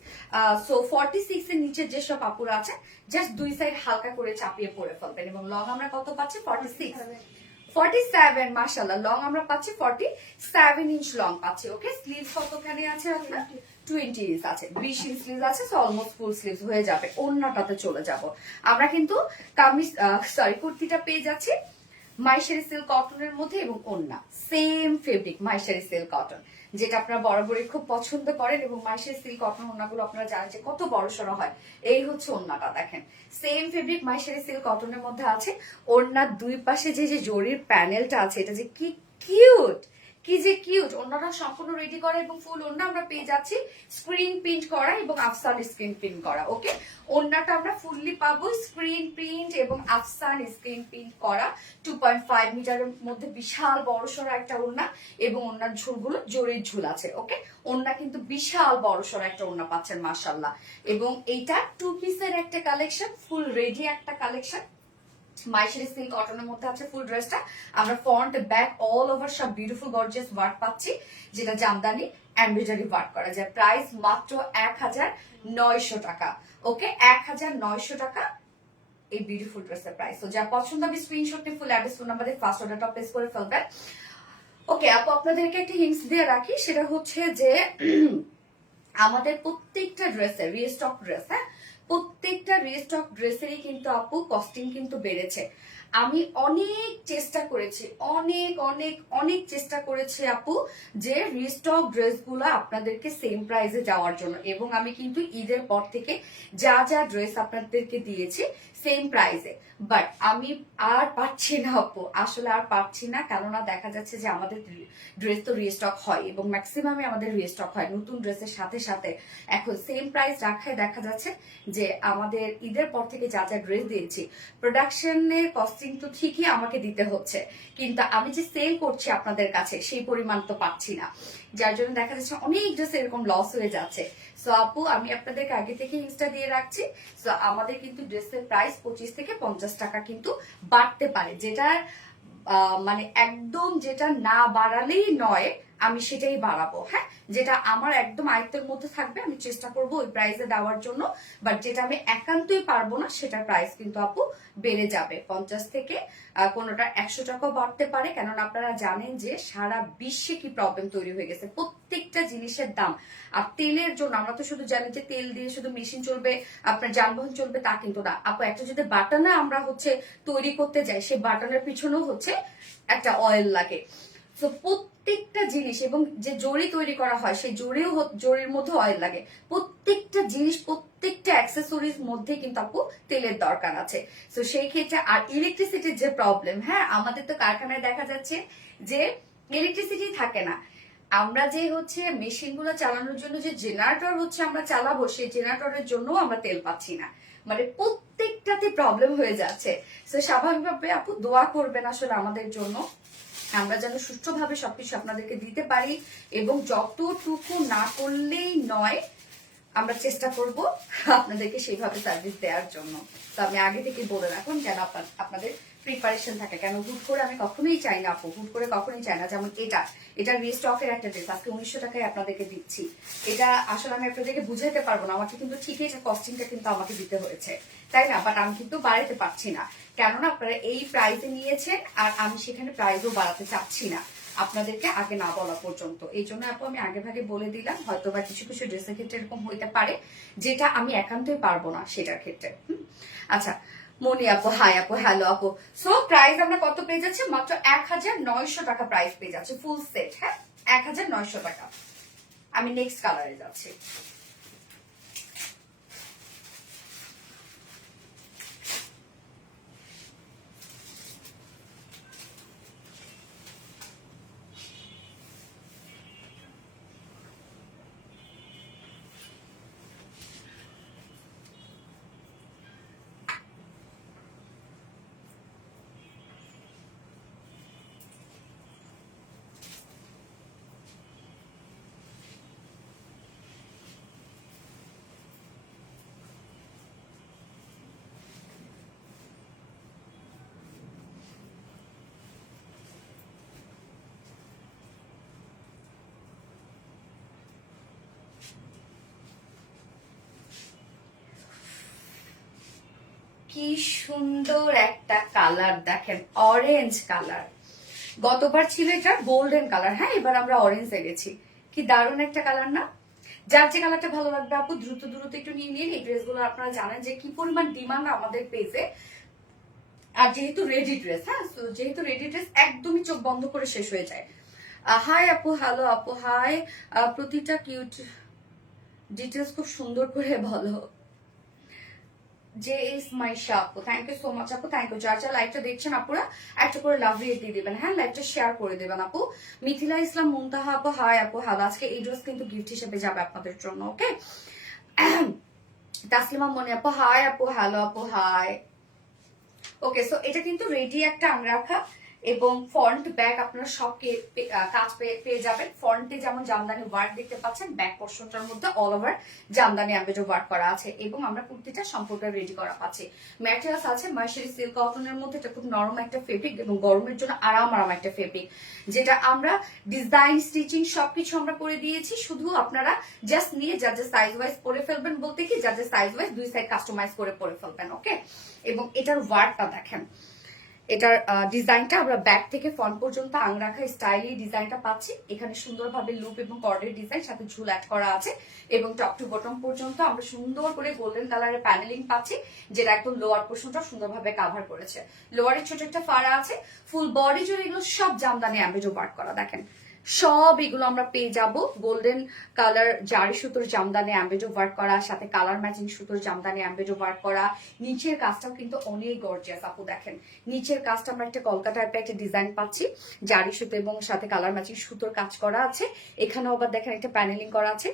সো 46 এর নিচে যেসব আপুরা আছে জাস্ট দুই সাইড হালকা করে চাপিয়ে পরে ফেলবেন। এবং লং আমরা কত পাচ্ছি 47, মাশাআল্লাহ লং আমরা পাচ্ছি 47 ইঞ্চ লং পাচ্ছি। ওকে, স্লিভ কতখানি আছে আপনার 20 ইঞ্চ আছে, 20 ইঞ্চ স্লিভ আছে, সো অলমোস্ট ফুল স্লিভ হয়ে যাবে। ওন্নাটাতে চলে যাব আমরা, কিন্তু কামিজ কুর্তিটা পেয়ে যাচ্ছি মাইশেরি সিল্ক কটনের মধ্যে এবং ওন্না সেম ফেব্রিক মাইশেরি সিল্ক কটন, যেটা আপনারা বরাবরই খুব পছন্দ করেন। এবং মাইশেরি সিল্ক কটন ওন্নাগুলো আপনারা জানেন যে কত বড় সড়ো হয়। এই হচ্ছে ওন্নাটা দেখেন, সেম ফেব্রিক মাইশেরি সিল্ক কটনের মধ্যে আছে। ওন্নার দুই পাশে যে জরির প্যানেলটা আছে, এটা যে কি কিউট, কি যে কিউট। ওন্নাটা সম্পূর্ণ রেডি করা এবং ফুল ওন্না আমরা পেয়ে যাচ্ছি স্ক্রিন প্রিন্ট করা এবং আফসান স্ক্রিন প্রিন্ট করা। ওকে, ওন্নাটা আমরা ফুললি পাবো স্ক্রিন প্রিন্ট এবং আফসান স্ক্রিন প্রিন্ট করা, 2.5 মিটারের মধ্যে বিশাল বড়সড় একটা ওন্না এবং ওন্নার ঝুলগুলো জরির ঝুল আছে। ওকে, ওন্না কিন্তু বিশাল বড়সড় একটা ওন্না পাচ্ছেন মাশাআল্লাহ। এবং এইটা 2 পিসের একটা কালেকশন, ফুল রেডি একটা কালেকশন। মাইশেরি সিল্ক কটনের মধ্যে আছে ফুল ড্রেসটা। আমরা ফ্রন্ট ব্যাক অল ওভার সব বিউটিফুল গর্জিয়াস ওয়ার্ক পাচ্ছি, যেটা জামদানি এমব্রয়ডারি ওয়ার্ক করা যায়। প্রাইস মাত্র 1900 টাকা। ওকে, 1900 টাকা এই বিউটিফুল ড্রেসের প্রাইস। তো যা পছন্দ হবে স্ক্রিনশট নিয়ে ফুল অ্যাড্রেস ফোন নাম্বারে ফার্স্ট অর্ডারটা প্লেস করে ফেলবেন। ওকে আপু, আপনাদেরকে একটা হিন্টস দিয়ে রাখি, সেটা হচ্ছে যে আমাদের প্রত্যেকটা ড্রেসের রিস্টক ড্রেস, হ্যাঁ প্রত্যেকটা রিস্টক ড্রেসেরই কিন্তু আপু কস্টিং কিন্তু বেড়েছে। আমি অনেক চেষ্টা করেছি, অনেক অনেক অনেক চেষ্টা করেছি আপু যে রিস্টক ড্রেসগুলো আপনাদেরকে সেম প্রাইসে যাওয়ার জন্য। এবং আমি কিন্তু ঈদের পর থেকে যা যা ড্রেস আপনাদেরকে দিয়েছি সেম প্রাইসে, বাট আমি আর পাচ্ছি না আপু, আসলে আর পাচ্ছি না। কেননা দেখা যাচ্ছে যে আমাদের ড্রেস তো রিস্টক হয় এবং ম্যাক্সিমামই আমাদের রিস্টক হয় নতুন ড্রেসের সাথে সাথে। এখন সেম প্রাইস রাখায় দেখা যাচ্ছে যে আমাদের ঈদের পর থেকে যা যা ড্রেস দিয়েছি প্রোডাকশনের কস্টিং তো ঠিকই আমাকে দিতে হচ্ছে, কিন্তু আমি যে সেল করছি আপনাদের কাছে সেই পরিমাণ তো পাচ্ছি না, যার জন্য দেখা যাচ্ছে অনেক ড্রেস এরকম লস হয়ে যাচ্ছে। সো আপু আমি আপনাদেরকে আগে থেকে ইনস্টা দিয়ে রাখছি। সো আমাদের কিন্তু ড্রেসের প্রাইস প্রাইস 25 থেকে 50 টাকা কিন্তু বাড়তে পারে, যেটা মানে একদম যেটা না বাড়ালেই নয়, আমি সেটাই বাড়াবো। হ্যাঁ, যেটা আমার একদম আয়ত্তের মধ্যে থাকবে আমি চেষ্টা করব ওই প্রাইসে দেওয়ার জন্য, বাট যেটা আমি একান্তই পারবো না সেটার প্রাইস কিন্তু আপু বেড়ে যাবে 50 থেকে কোনোটা 100 টাকাও বাড়তে পারে। কেননা আপনারা জানেন যে সারা বিশ্বে কি প্রবলেম তৈরি হয়ে গেছে, প্রত্যেকটা জিনিসের দাম। আর তেলের জন্য আমরা তো শুধু জানি যে তেল দিয়ে শুধু মেশিন চলবে, আপনার যানবাহন চলবে, তা কিন্তু না আপু। একটা যদি বাটনা আমরা হচ্ছে তৈরি করতে যাই, সেই বাটনের পিছনেও হচ্ছে একটা অয়েল লাগে। তো প্রত্যেকটা জিনিস, এবং যে জড়ি তৈরি করা হয় সেই জড়ির মধ্যে অয়েল লাগে। প্রত্যেকটা জিনিস, প্রত্যেকটা অ্যাক্সেসরিজ মধ্যে কিন্তু আপু তেলের দরকার আছে। তো সেই ক্ষেত্রে আর ইলেকট্রিসিটির যে প্রবলেম, হ্যাঁ আমাদের তো কারখানায় দেখা যাচ্ছে যে ইলেকট্রিসিটি থাকে না। আমরা যে হচ্ছে মেশিন গুলো চালানোর জন্য যে জেনারেটর হচ্ছে আমরা চালাবো, সেই জেনারেটরের জন্য আমরা তেল পাচ্ছি না। মানে প্রত্যেকটাতে প্রবলেম হয়ে যাচ্ছে। তো স্বাভাবিকভাবে আপু দোয়া করবেন আসলে আমাদের জন্য, আমরা যেন সুষ্ঠুভাবে সবকিছু আপনাদেরকে দিতে পারি, এবং যতটুকু না করলেই নয় আমরা চেষ্টা করব আপনাদেরকে সেইভাবে সার্ভিস দেওয়ার জন্য। তো আমি আগে থেকে বলে রাখুন যেন আপনাদের প্রিপারেশন থাকে। কেন হুট করে আমি কখনোই চাই না আপু, হুট করে কখনোই চাই না। যেমন এটা রিস্টকের একটা ড্রেস আজকে 1900 টাকায় আপনাদেরকে দিচ্ছি। এটা আসলে আমি আপনাদেরকে বুঝাইতে পারবো না, আমাকে কিন্তু ঠিকই এটা কস্টিংটা কিন্তু আমাকে দিতে হয়েছে, তাই না? বাট আমি কিন্তু বাড়াতে পারছি না, কেননা আপনারা এই প্রাইসে নিয়েছেন আর আমি সেখানে প্রাইসও বাড়াতে চাচ্ছি না আপনাদেরকে আগে না বলা পর্যন্ত। এই জন্য আপু আমি আগে ভাগে বলে দিলাম, হয়তো বা কিছু কিছু ড্রেসের ক্ষেত্রে এরকম হইতে পারে যেটা আমি একান্তই পারবো না সেটার ক্ষেত্রে। আচ্ছা মনি আপু, হাই আপু, হ্যালো আপু। সো প্রাইস আমরা কত পেয়ে যাচ্ছি? মাত্র 1900 টাকা প্রাইস পেয়ে যাচ্ছে ফুল সেট। হ্যাঁ 1900 টাকা। আমি নেক্সট কালারে যাচ্ছি। কি সুন্দর একটা কালার দেখেন, অরেঞ্জ কালার। গতবার ছিল এটা গোল্ডেন কালার, হ্যাঁ এবার আমরা অরেঞ্জে গেছি। কি দারুণ একটা কালার না? যার যে কালারটা ভালো লাগবে আপু দ্রুত দ্রুত একটু নিয়ে নিন। এই ড্রেসগুলো আপনারা জানেন যে কি পরিমাণ ডিমান্ড আমাদের পেজে। আর যেহেতু রেডি ড্রেস, হ্যাঁ যেহেতু রেডি ড্রেস একদমই চোখ বন্ধ করে শেষ হয়ে যায়। হাই আপু, হ্যালো আপু, হাই। প্রতিটা কিউট ডিটেলস খুব সুন্দর করে বলো। যে ইজ মাই আপু, থ্যাংক ইউ সো মাচ আপু, থ্যাংক ইউ। যার যা লাইভটা দেখছেন আপুরা একটা করে লাভ রেট দিয়ে দিবেন, হ্যাঁ লাইভটা শেয়ার করে দেবেন আপু। মিথিলা ইসলাম মুনতাহা আপু, হাই আপু, হ্যালো। আজকে এই ড্রেস কিন্তু গিফট হিসেবে যাবে আপনাদের জন্য, ওকে। তাসলিমা মনি আপু, হাই আপু, হ্যালো আপু, হাই। ওকে, সো এটা কিন্তু রেডি একটা আংরাখা এবং ফ্রন্ট ব্যাক আপনারা সব কাজ পেয়ে যাবেন। ফ্রন্টে যেমন জামদানি ওয়ার্ক দেখতে পাচ্ছেন, ব্যাক পোর্শনটার মধ্যে all over Jamdani embroidery work করা আছে, এবং আমরা কুর্তিটা সম্পূর্ণ রেডি করা পাচ্ছি। ম্যাটেরিয়ালস আছে মার্শারি সিল্ক কটনের মধ্যে। এটা খুব নরম একটা ফেব্রিক এবং গরমের জন্য আরাম একটা ফেব্রিক, যেটা আমরা ডিজাইন স্টিচিং সবকিছু আমরা করে দিয়েছি। শুধু আপনারা জাস্ট নিয়ে যাদের সাইজ ওয়াইজ পরে ফেলবেন, বলতে কি যাদের সাইজ ওয়াইজ দুই সাইড কাস্টমাইজ করে পরে ফেলবেন, ওকে। এবং এটার ওয়ার্কটা দেখেন, এটার ডিজাইনটা আমরা ব্যাক থেকে ফ্রন্ট পর্যন্ত আংরাখা স্টাইলি ডিজাইনটা পাচ্ছি। এখানে সুন্দরভাবে লুপ এবং কর্ডের ডিজাইন সাথে ঝুল অ্যাড করা আছে, এবং টপ টু বটম পর্যন্ত আমরা সুন্দর করে গোল্ডেন কালারের প্যানেলিং পাচ্ছি, যেটা একদম লোয়ার পোর্শনটা সুন্দরভাবে কাভার করেছে। লোয়ারে ছোট একটা ফাড়া আছে, ফুল বডি জুড়ে এগুলো সব জামদানি এমব্রয়ডারি ওয়ার্ক করা। দেখেন সব এগুলো আমরা পেয়ে যাব গোল্ডেন কালার জারি সুতোর জামদানি এমব্রয়ডারি ওয়ার্ক করা, সাথে কালার ম্যাচিং সুতোর জামদানি এমব্রয়ডারি ওয়ার্ক করা। নিচের কাজটাও কিন্তু অনেক গর্জিয়াস আপু, দেখেন নিচের কাজটা আমরা একটা কলকা টাইপের একটা ডিজাইন পাচ্ছি, জারি সুতো এবং সাথে কালার ম্যাচিং সুতোর কাজ করা আছে। এখানেও আবার দেখেন একটা প্যানেলিং করা আছে,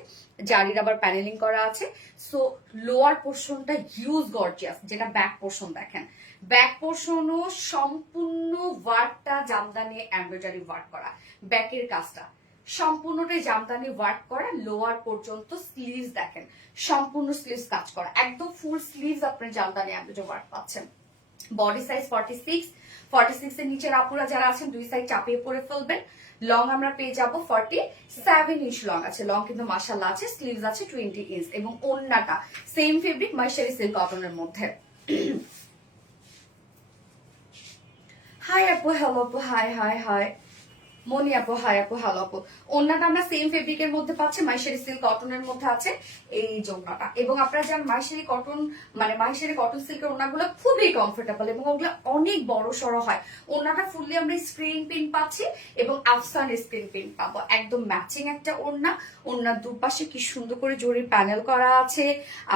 জারির আবার প্যানেলিং করা আছে। সো লোয়ার পোর্শনটা হিউজ গর্জিয়াস, যেটা ব্যাক পোর্শন দেখেন, ব্যাক পোর্শনও সম্পূর্ণ ওয়ার্কটা জামদানি এমব্রয়ডারি ওয়ার্ক করা। ব্যাকের কাজটা সম্পূর্ণটাই জামদানি ওয়ার্ক করা, লোয়ার পর্যন্ত স্লিভস দেখেন সম্পূর্ণ স্লিভস কাজ করা, একদম ফুল স্লিভস আপনি জামদানি ওয়ার্ক পাচ্ছেন। বডি সাইজ 46, 46 এর নিচের আপুরা যারা আছেন দুই সাইড চাপিয়ে পরে ফেলবেন। লং আমরা পেয়ে যাব 47 ইঞ্চ লং আছে, লং কিন্তু মাশাআল্লাহ আছে, স্লিভস আছে 20 ইঞ্চ এবং ওন্নাটা সেম ফেব্রিক মাইশারি সিল্ক কটনের মধ্যে। হাই আপু, হ্যালো আপু, হাই হাই হাই মনি আপু, হাই আপু, হ্যালো আপু। ওন্নাটা আমরা সেম ফেব্রিকের মধ্যে পাচ্ছি, মাইশারি সিল্ক কটনের মধ্যে আছে এই যে ওন্নাটা। এবং আপনারা জানেন মাইশারি কটন মানে মাইশারি কটন সিল্কের ওন্নাগুলো খুবই কমফোর্টেবল এবং ওগুলো অনেক বড় সড়ো হয়। ওন্নাটা ফুললি আমরা স্ক্রিন প্রিন্ট পাচ্ছি এবং আফসান স্ক্রিন প্রিন্ট পাবো, একদম ম্যাচিং একটা ওন্না। ওন্নার দুপাশে কি সুন্দর করে জরি প্যানেল করা আছে,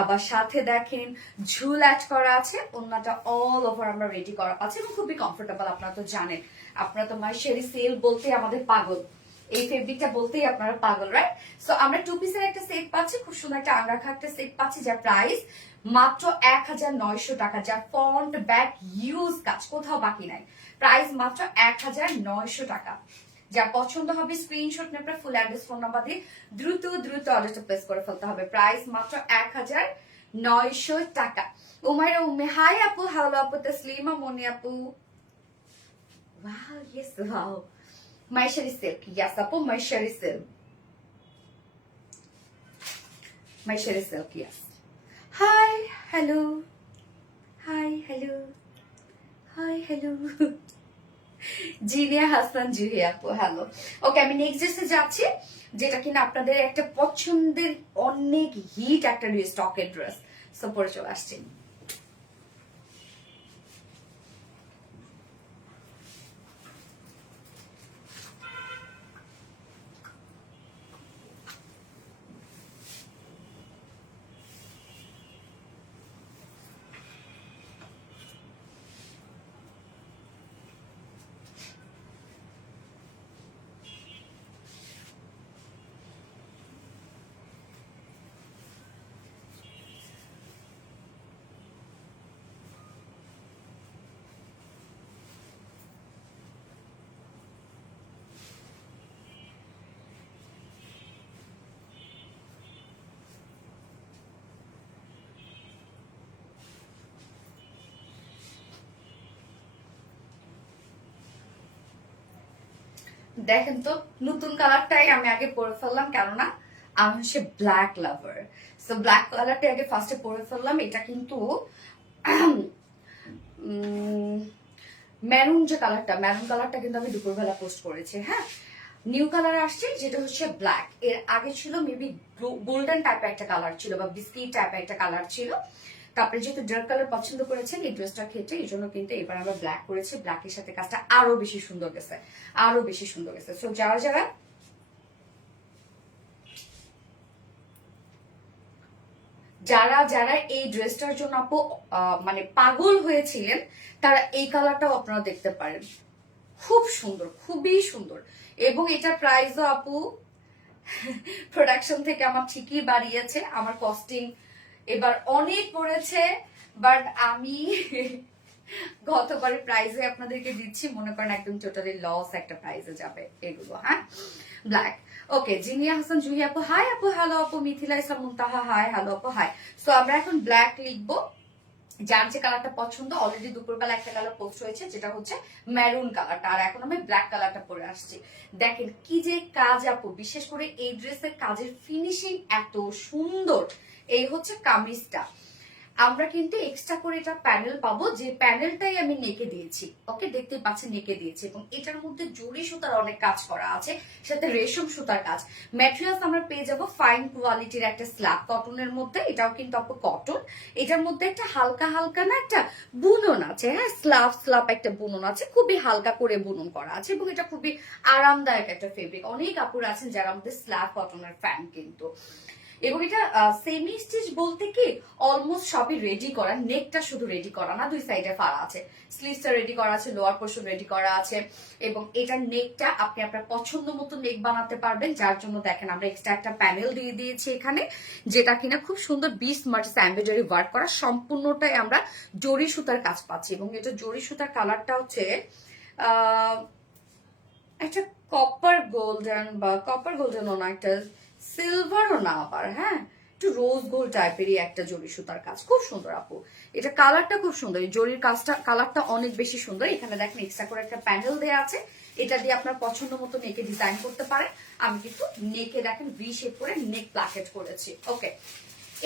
আবার সাথে দেখেন ঝুল অ্যাড করা আছে। ওন্নাটা অল ওভার আমরা রেডি করা পাচ্ছি এবং খুবই কমফোর্টেবল। আপনারা তো জানেন, আপনারা তো মাইশারি সিল্ক বলতে আমাদের পাগল, এই ফেব্রিকটা বলতেই আপনারা পাগল, রাইট? সো আমরা টু পিসের একটা সেট পাচ্ছি, খুব সুন্দর একটা আংরাখা একটা সেট পাচ্ছি, যার প্রাইস মাত্র 1900 টাকা, যার ফ্রন্ট ব্যাক ইউজ কাজ কোথাও বাকি নাই, প্রাইস মাত্র 1900 টাকা। যা পছন্দ হবে স্ক্রিনশট নিয়ে আপনার ফুল অ্যাড্রেস ফোন নাম্বার দিয়ে দ্রুত দ্রুত অর্ডারটা প্লেস করে ফেলতে হবে। প্রাইস মাত্র 1900 টাকা। উমাইরা উম্মে, হাই আপু, হ্যালো আপু, তসলিমা, মনি আপু, wow, yes, wow. Maishari silk, yes, apu, Maishari silk. Maishari silk, yes. Hi, hello. Hi, hello. Hi, hello. Jinia Hasan Juhi আপু, হ্যালো। ওকে, আমি নেক্সট ড্রেসে যাচ্ছি, যেটা কিনা আপনাদের একটা পছন্দের অনেক হিট একটা স্টকের ড্রেস। সো পরে চলে আসছি। দেখেন তো, নতুন কালারটাই আমি আগে পরে ফেললাম, কেননা আমি হচ্ছে ব্ল্যাক লাভার। সো ব্ল্যাক কালারটাই আগে ফার্স্টে পরে ফেললাম। এটা কিন্তু মেরুন যে কালারটা, মেরুন কালারটা কিন্তু আমি দুপুরবেলা পোস্ট করেছি। হ্যাঁ, নিউ কালার আসছে যেটা হচ্ছে ব্ল্যাক। এর আগে ছিল মেবি গোল্ডেন টাইপের একটা কালার ছিল বা বিস্কিট টাইপের একটা কালার ছিল। তারপরে যেহেতু ডার্ক কালার পছন্দ করেছেন এই ড্রেসটা ক্ষেত্রে, এই জন্য কিন্তু এবার আমরা ব্ল্যাক করেছি। ব্ল্যাকের সাথে কাজটা আরো বেশি সুন্দর গেছে, আরো বেশি সুন্দর গেছে। সো যারা যারা যারা যারা এই ড্রেসটার জন্য আপু মানে পাগল হয়েছিলেন, তারা এই কালারটাও আপনারা দেখতে পারেন। খুব সুন্দর, খুবই সুন্দর। এবং এটার প্রাইসও আপু প্রোডাকশন থেকে আমার ঠিকই বাড়িয়েছে, আমার কস্টিং এবার অনেক পড়েছে, বাট আমি গতবারের প্রাইজে আপনাদেরকে দিচ্ছি, মনে করেন একদম টোটালি লস একটা প্রাইজে যাবে এগুলো। হ্যাঁ, ব্ল্যাক। ওকে, জিনিয়া হাসান জুহি আপু, হাই আপু, হ্যালো আপু, মিথিলা ইসা মুনতাহা, হাই, হ্যালো আপু, হাই। সো আমরা এখন ব্ল্যাক লিখবো। যার যে কালারটা পছন্দ, অলরেডি দুপুরবেলা একটা কালার পোস্ট হয়েছে যেটা হচ্ছে মেরুন কালারটা, আর এখন আমি ব্ল্যাক কালারটা পরে আসছি। দেখেন কি যে কাজ আপু, বিশেষ করে এই ড্রেসের কাজের ফিনিশিং এত সুন্দর। এই হচ্ছে কামিজটা, আমরা কিন্তু এক্সট্রা করে এটা প্যানেল পাবো, যে প্যানেলটাই আমি নেকে দিয়েছি। ওকে, দেখতে পাচ্ছেন নেকে দিয়েছি, এবং এটার মধ্যে জরি সুতার অনেক কাজ করা আছে, সাথে রেশম সুতার কাজ। ম্যাটেরিয়ালস আমরা পেয়ে যাবো ফাইন কোয়ালিটির একটা স্ল্যাব কটনের মধ্যে, এটাও কিন্তু আপু কটন। এটার মধ্যে একটা হালকা হালকা না একটা বুনন আছে, হ্যাঁ, স্ল্যাব স্ল্যাব একটা বুনন আছে, খুবই হালকা করে বুনন করা আছে, এবং এটা খুবই আরামদায়ক একটা ফেব্রিক। অনেক কাপড় আছেন যারা আমাদের স্ল্যাব কটনের ফ্যান কিন্তু। এবং এটা সেমি স্টিচ বলতে কি অলমোস্ট সবই রেডি করা, নেকটা শুধু রেডি করা না, দুই সাইডে ফাড়া আছে, স্লিভসটা রেডি করা আছে, লোয়ার পোর্শন রেডি করা আছে, এবং এটার নেকটা আপনি আপনার পছন্দ মতো নেক বানাতে পারবেন। যার জন্য দেখেন আমরা এক্সট্রা একটা প্যানেল দিয়ে দিয়েছি এখানে, যেটা কিনা খুব সুন্দর 20 মার্চ এমব্রয়ডারি ওয়ার্ক করা, সম্পূর্ণটাই আমরা জরি সুতার কাজ পাচ্ছি। এবং এটা জরি সুতার কালারটা হচ্ছে একটা কপার গোল্ডেন বা কপার গোল্ডেন ও না, একটা সিলভারও না আবার, হ্যাঁ একটু রোজ গোল্ড টাইপেরই একটা জরি সুতার কাজ, খুব সুন্দর আপু। এটা কালারটা খুব সুন্দর, এই জরির কাজটা কালারটা অনেক বেশি সুন্দর। এখানে দেখেন এক্সট্রা করে একটা প্যানেল দেওয়া আছে, এটা দিয়ে আপনার পছন্দ মতো নেকে ডিজাইন করতে পারেন। আমি কিন্তু নেকে দেখেন ভি শেপ করে নেক প্লাকেট করেছি। ওকে,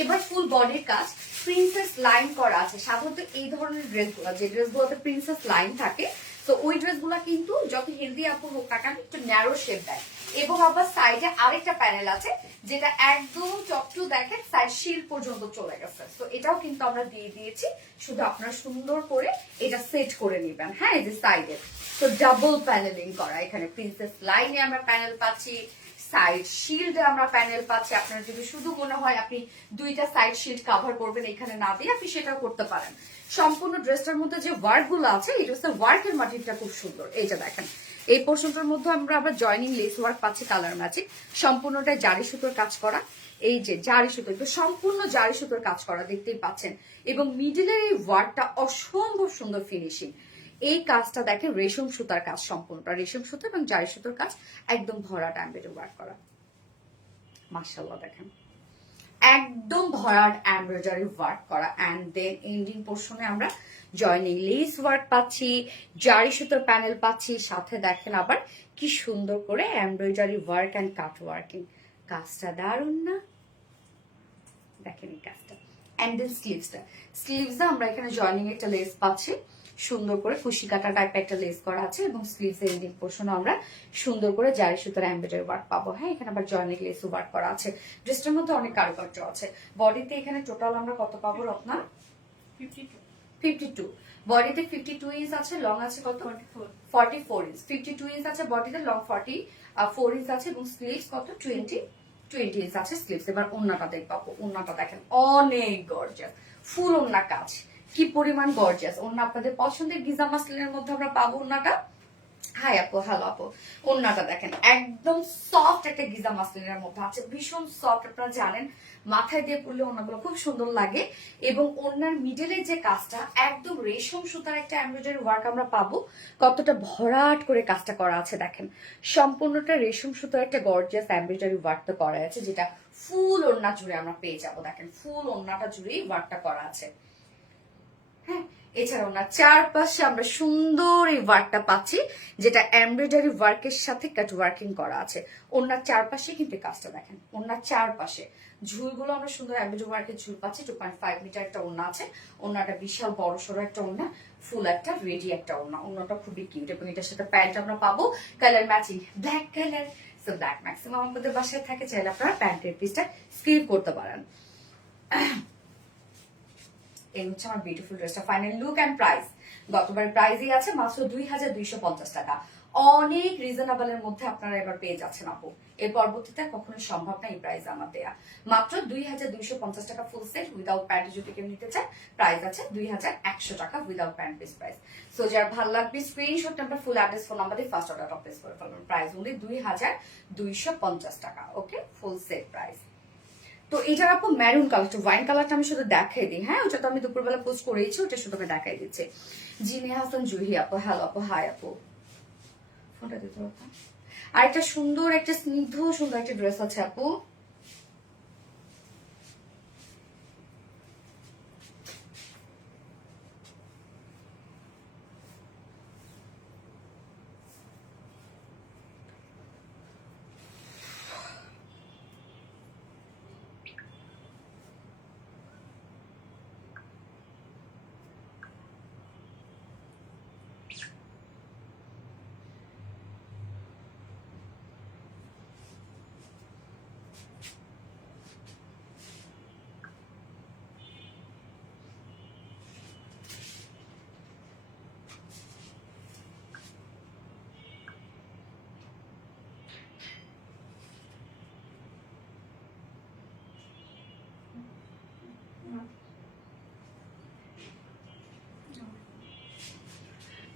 এবার ফুল বডির কাজ প্রিন্সেস লাইন করা আছে। সাধারণত এই ধরনের ড্রেসগুলো, যে ড্রেসগুলোতে প্রিন্সেস লাইন থাকে, তো ওই ড্রেসগুলো কিন্তু যত হেলদি আপু হোক না কেন একটু ন্যারো শেপ দেয়। এবং আবার সাইডে আরেকটা প্যানেল আছে যেটা একদম চকটু দেখেন সাইড শিল পর্যন্ত চলে গেছে, তো এটাও কিন্তু আমরা দিয়ে দিয়েছি। শুধু আপনারা সুন্দর করে এটা সেট করে নেবেন। হ্যাঁ, এই যে সাইডে তো ডাবল প্যানেলিং করা, এখানে প্রিন্সেস লাইনে আমরা প্যানেল পাচ্ছি, সাইড শিল্ডে আমরা প্যানেল পাচ্ছি। আপনার যদি শুধু মনে হয় আপনি দুইটা সাইড শিল্ড কভার করবেন এখানে না দিয়ে, আপনি সেটাও করতে পারেন। সম্পূর্ণ ড্রেসটার মধ্যে যে ওয়ার্ক গুলো আছে, এই ড্রেসের ওয়ার্কের মাটিটা খুব সুন্দর। এই যে দেখেন এই পোর্শনটার মধ্যে আমরা আবার জয়নিং লেস ওয়ার্ক পাচ্ছি, কালার ম্যাচিং, সম্পূর্ণটা জারি সুতোর কাজ করা। এই যে জারি সুতো, সম্পূর্ণ জারি সুতোর কাজ করা দেখতেই পাচ্ছেন। এবং মিডিলের এই ওয়ার্কটা অসম্ভব সুন্দর ফিনিশিং। এই কাজটা দেখেন রেশম সুতার কাজ, সম্পূর্ণটা রেশম সুতো এবং জারি সুতোর কাজ, একদম ভরাট এমব্রয়ডারি ওয়ার্ক করা। মাশাআল্লাহ, দেখেন একদম ভরাট এমব্রয়ডারি ওয়ার্ক করা। এন্ড দেন এন্ডিং পোর্শনে আমরা জয়নিং লেস ওয়ার্ক পাচ্ছি, জারি সুতোর প্যানেল পাচ্ছি, সাথে দেখেন আবার কি সুন্দর করে embroidery work and cut working. কাজটা দারুণ না? দেখেন এই কাজটা। এন্ড দেন স্লিভসটা আমরা এখানে জয়নিং একটা লেস পাচ্ছি, সুন্দর করে কুশি কাটা টাইপের একটা লেস করা আছে, এবং স্লিভস এর এন্ডিং পোর্শনে আমরা সুন্দর করে জারি সুতার এমব্রয়ডারি ওয়ার্ক পাবো। হ্যাঁ, এখানে আবার জয়নিং লেস ওয়ার্ক করা আছে। ড্রেসটার মধ্যে অনেক কারুকার্য আছে। বডিতে এখানে টোটাল আমরা কত পাবো রত্না? 52। বডিতে 52 ইঞ্চ আছে, লং আছে কত? 44 ইঞ্চ। 52 ইঞ্চ আছে বডিতে, লং 44 ইঞ্চ আছে, এবং স্লিভস কত? 20 ইঞ্চ আছে স্লিভস। এবার ওন্নাটা দেখবো। ওন্নাটা দেখেন অনেক গর্জিয়াস, ফুল ওন্না কাজ, কি পরিমাণ গর্জিয়াস। ওন্না আপনাদের পছন্দের গিজা মাসলিনের মধ্যে আমরা পাবো ওন্নাটা। হাই আপু, হ্যালো আপু। ওন্নাটা দেখেন একদম সফট একটা গিজা মাসলিনের মধ্যে আছে, ভীষণ সফট। আপনারা জানেন মাথায় দিয়ে পড়লে ওন্নাগুলো খুব সুন্দর লাগে। এবং ওন্নার মিডলের যে কাজটা একদম রেশম সুতার একটা এমব্রয়ডারি ওয়ার্ক আমরা পাবো। কতটা ভরাট করে কাজটা করা আছে দেখেন, সম্পূর্ণটা রেশম সুতার একটা গর্জিয়াস এমব্রয়ডারি ওয়ার্কটা করা আছে, যেটা ফুল ওন্না জুড়ে আমরা পেয়ে যাবো। দেখেন ফুল ওন্নাটা জুড়েই ওয়ার্কটা করা আছে। হ্যাঁ, এছাড়াও না চারপাশে আমরা সুন্দর এই ওয়ার্কটা পাচ্ছি, যেটা এমব্রয়ডারি ওয়ার্কের সাথে কাট ওয়ার্কিং করা আছে। ওনার চারপাশে কিন্তু কাজটা দেখেন, ওনার চারপাশে ঝুলগুলো আমরা সুন্দর এমব্রয়ডারি ওয়ার্কের ঝুল পাচ্ছি। 2.5 মিটার একটা ওড়না আছে, ওড়নাটা বিশাল বড় সড়ো একটা ওড়না, ফুল একটা রেডি একটা ওড়না। ওড়নাটা খুবই কিউট, এবং এটার সাথে প্যান্ট আমরা পাবো colour matching, black colour. So black maximum আমাদের বাসায় থাকে, চাইলে আপনারা প্যান্টের পিসটা স্কিপ করতে পারেন। এই হচ্ছে আমার বিউটিফুল ড্রেসটা ফাইনাল লুক এন্ড প্রাইস। গতবার প্রাইসই আছে মাত্র 2250 টাকা, অনেক রিজনেবল এর মধ্যে আপনারা এবার পেয়ে যাচ্ছেন আপু। এর পরবর্তীতে কখনো সম্ভব না এই প্রাইস আমার দেয়া। মাত্র 2250 টাকা ফুল সেট উইদাউট প্যান্ট যদি কেউ নিতে চায়, প্রাইস আছে 2100 টাকা without pant piece price. So যার ভালো লাগবে screenshot number, full address, phone number দিয়ে ফার্স্ট অর্ডার প্লেস করে ফেলবেন। প্রাইস ওনলি 2250 টাকা। ওকে, ফুল সেট প্রাইস। তো এটার আপু ম্যারুন কালারটা, ওয়াইন কালারটা আমি শুধু দেখাই দিই। হ্যাঁ, ওটা তো আমি দুপুরবেলা পোস্ট করেইছি, ওটা শুধু আমি দেখাই দিচ্ছি। জিনিয়া হাসান জুহি আপু, হ্যালো আপু, হাই আপু। ফোনটা দিতে পারতাম। আর একটা সুন্দর একটা স্নিগ্ধ সুন্দর একটা ড্রেস আছে আপু,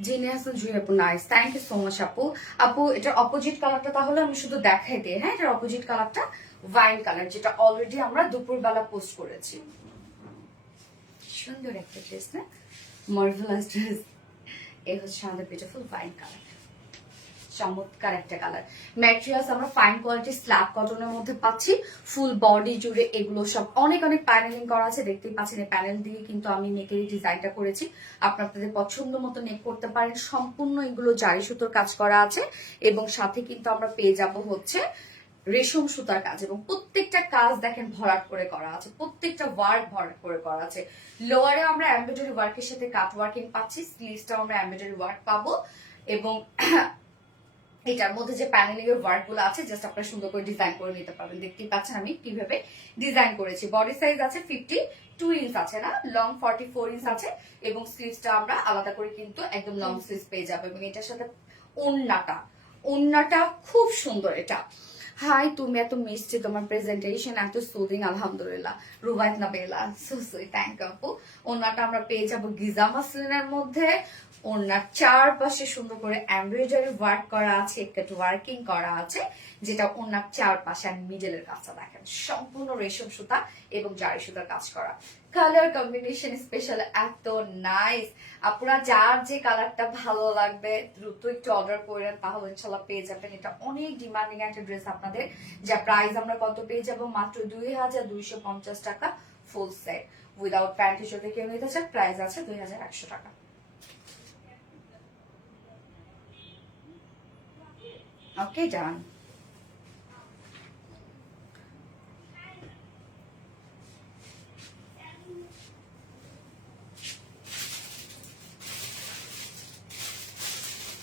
জিনিয়া হাসান জুহি আপু, nice, thank you so much আপু। আপু এটার অপোজিট কালারটা তাহলে আমি শুধু দেখাই দিই। হ্যাঁ, এটার অপোজিট কালারটা ওয়াইন কালার, যেটা অলরেডি আমরা দুপুরবেলা পোস্ট করেছি। সুন্দর একটা ড্রেস না, মার্ভেলাস ড্রেস। এই হচ্ছে আমাদের বিউটিফুল ওয়াইন কালার, চমৎকার একটা কালার। ম্যাটেরিয়ালস আমরা ফাইন কোয়ালিটি স্ল্যাব কটনের মধ্যে পাচ্ছি। ফুল বডি জুড়ে এগুলো সব অনেক অনেক প্যানেলিং করা আছে, দেখতেই পাচ্ছেন। এই প্যানেল দিয়ে কিন্তু আমি নেকের ডিজাইনটা করেছি, আপনাদের পছন্দ মতো নেক করতে পারেন। সম্পূর্ণ এগুলো জারি সুতোর কাজ করা আছে এবং সাথে কিন্তু আমরা পেয়ে যাব হচ্ছে রেশম সুতার কাজ, এবং প্রত্যেকটা কাজ দেখেন ভরাট করে করা আছে, প্রত্যেকটা ওয়ার্ক ভরাট করে করা আছে। লোয়ারে আমরা এমব্রয়ডারি ওয়ার্কের সাথে কাট ওয়ার্কিং পাচ্ছি, স্লিভসটাও আমরা এমব্রয়ডারি ওয়ার্ক পাবো, এবং এটার মধ্যে যে প্যানেলিং এর ওয়ার্ক গুলো আছে জাস্ট আপনারা সুন্দর করে ডিজাইন করে নিতে পারবেন। দেখতেই পাচ্ছেন আমি কিভাবে ডিজাইন করেছি। বডি সাইজ আছে 52 ইঞ্চ আছে না, লং 44 ইঞ্চ আছে, এবং স্লিভসটা আমরা আলাদা করে কিন্তু একদম লং স্লিভস পেয়ে যাবো। এবং এটার সাথে ওন্নাটা খুব সুন্দর। এটা হাই, তুমি এত মিষ্টি, তোমার প্রেজেন্টেশন এত সুদিং, আলহামদুলিল্লাহ। Rubayat Nabela, so sweet, thank you আপু। ওন্নাটা আমরা পেয়ে যাবো গিজা মাসলিনের মধ্যে। ওনার চারপাশে সুন্দর করে এমব্রয়ডারি ওয়ার্ক করা আছে, কাট ওয়ার্কিং করা আছে, যেটা ওনার চারপাশে আর মিডলের কাজটা দেখেন সম্পূর্ণ রেশম সুতা এবং জারি সুতার কাজ করা। কালার কম্বিনেশন স্পেশাল এত নাইস। আপনারা যার যে কালারটা ভালো লাগবে দ্রুত একটু অর্ডার করেন, তাহলে ইনশাল্লাহ পেয়ে যাবেন। এটা অনেক ডিমান্ডিং একটা ড্রেস আপনাদের, যা প্রাইস আমরা কত পেয়ে যাবো, মাত্র 2250 টাকা ফুল সেট। উইদাউট প্যান্ট যদি কেউ নিতে চান প্রাইস আছে 2100 টাকা। ওকে, ডান।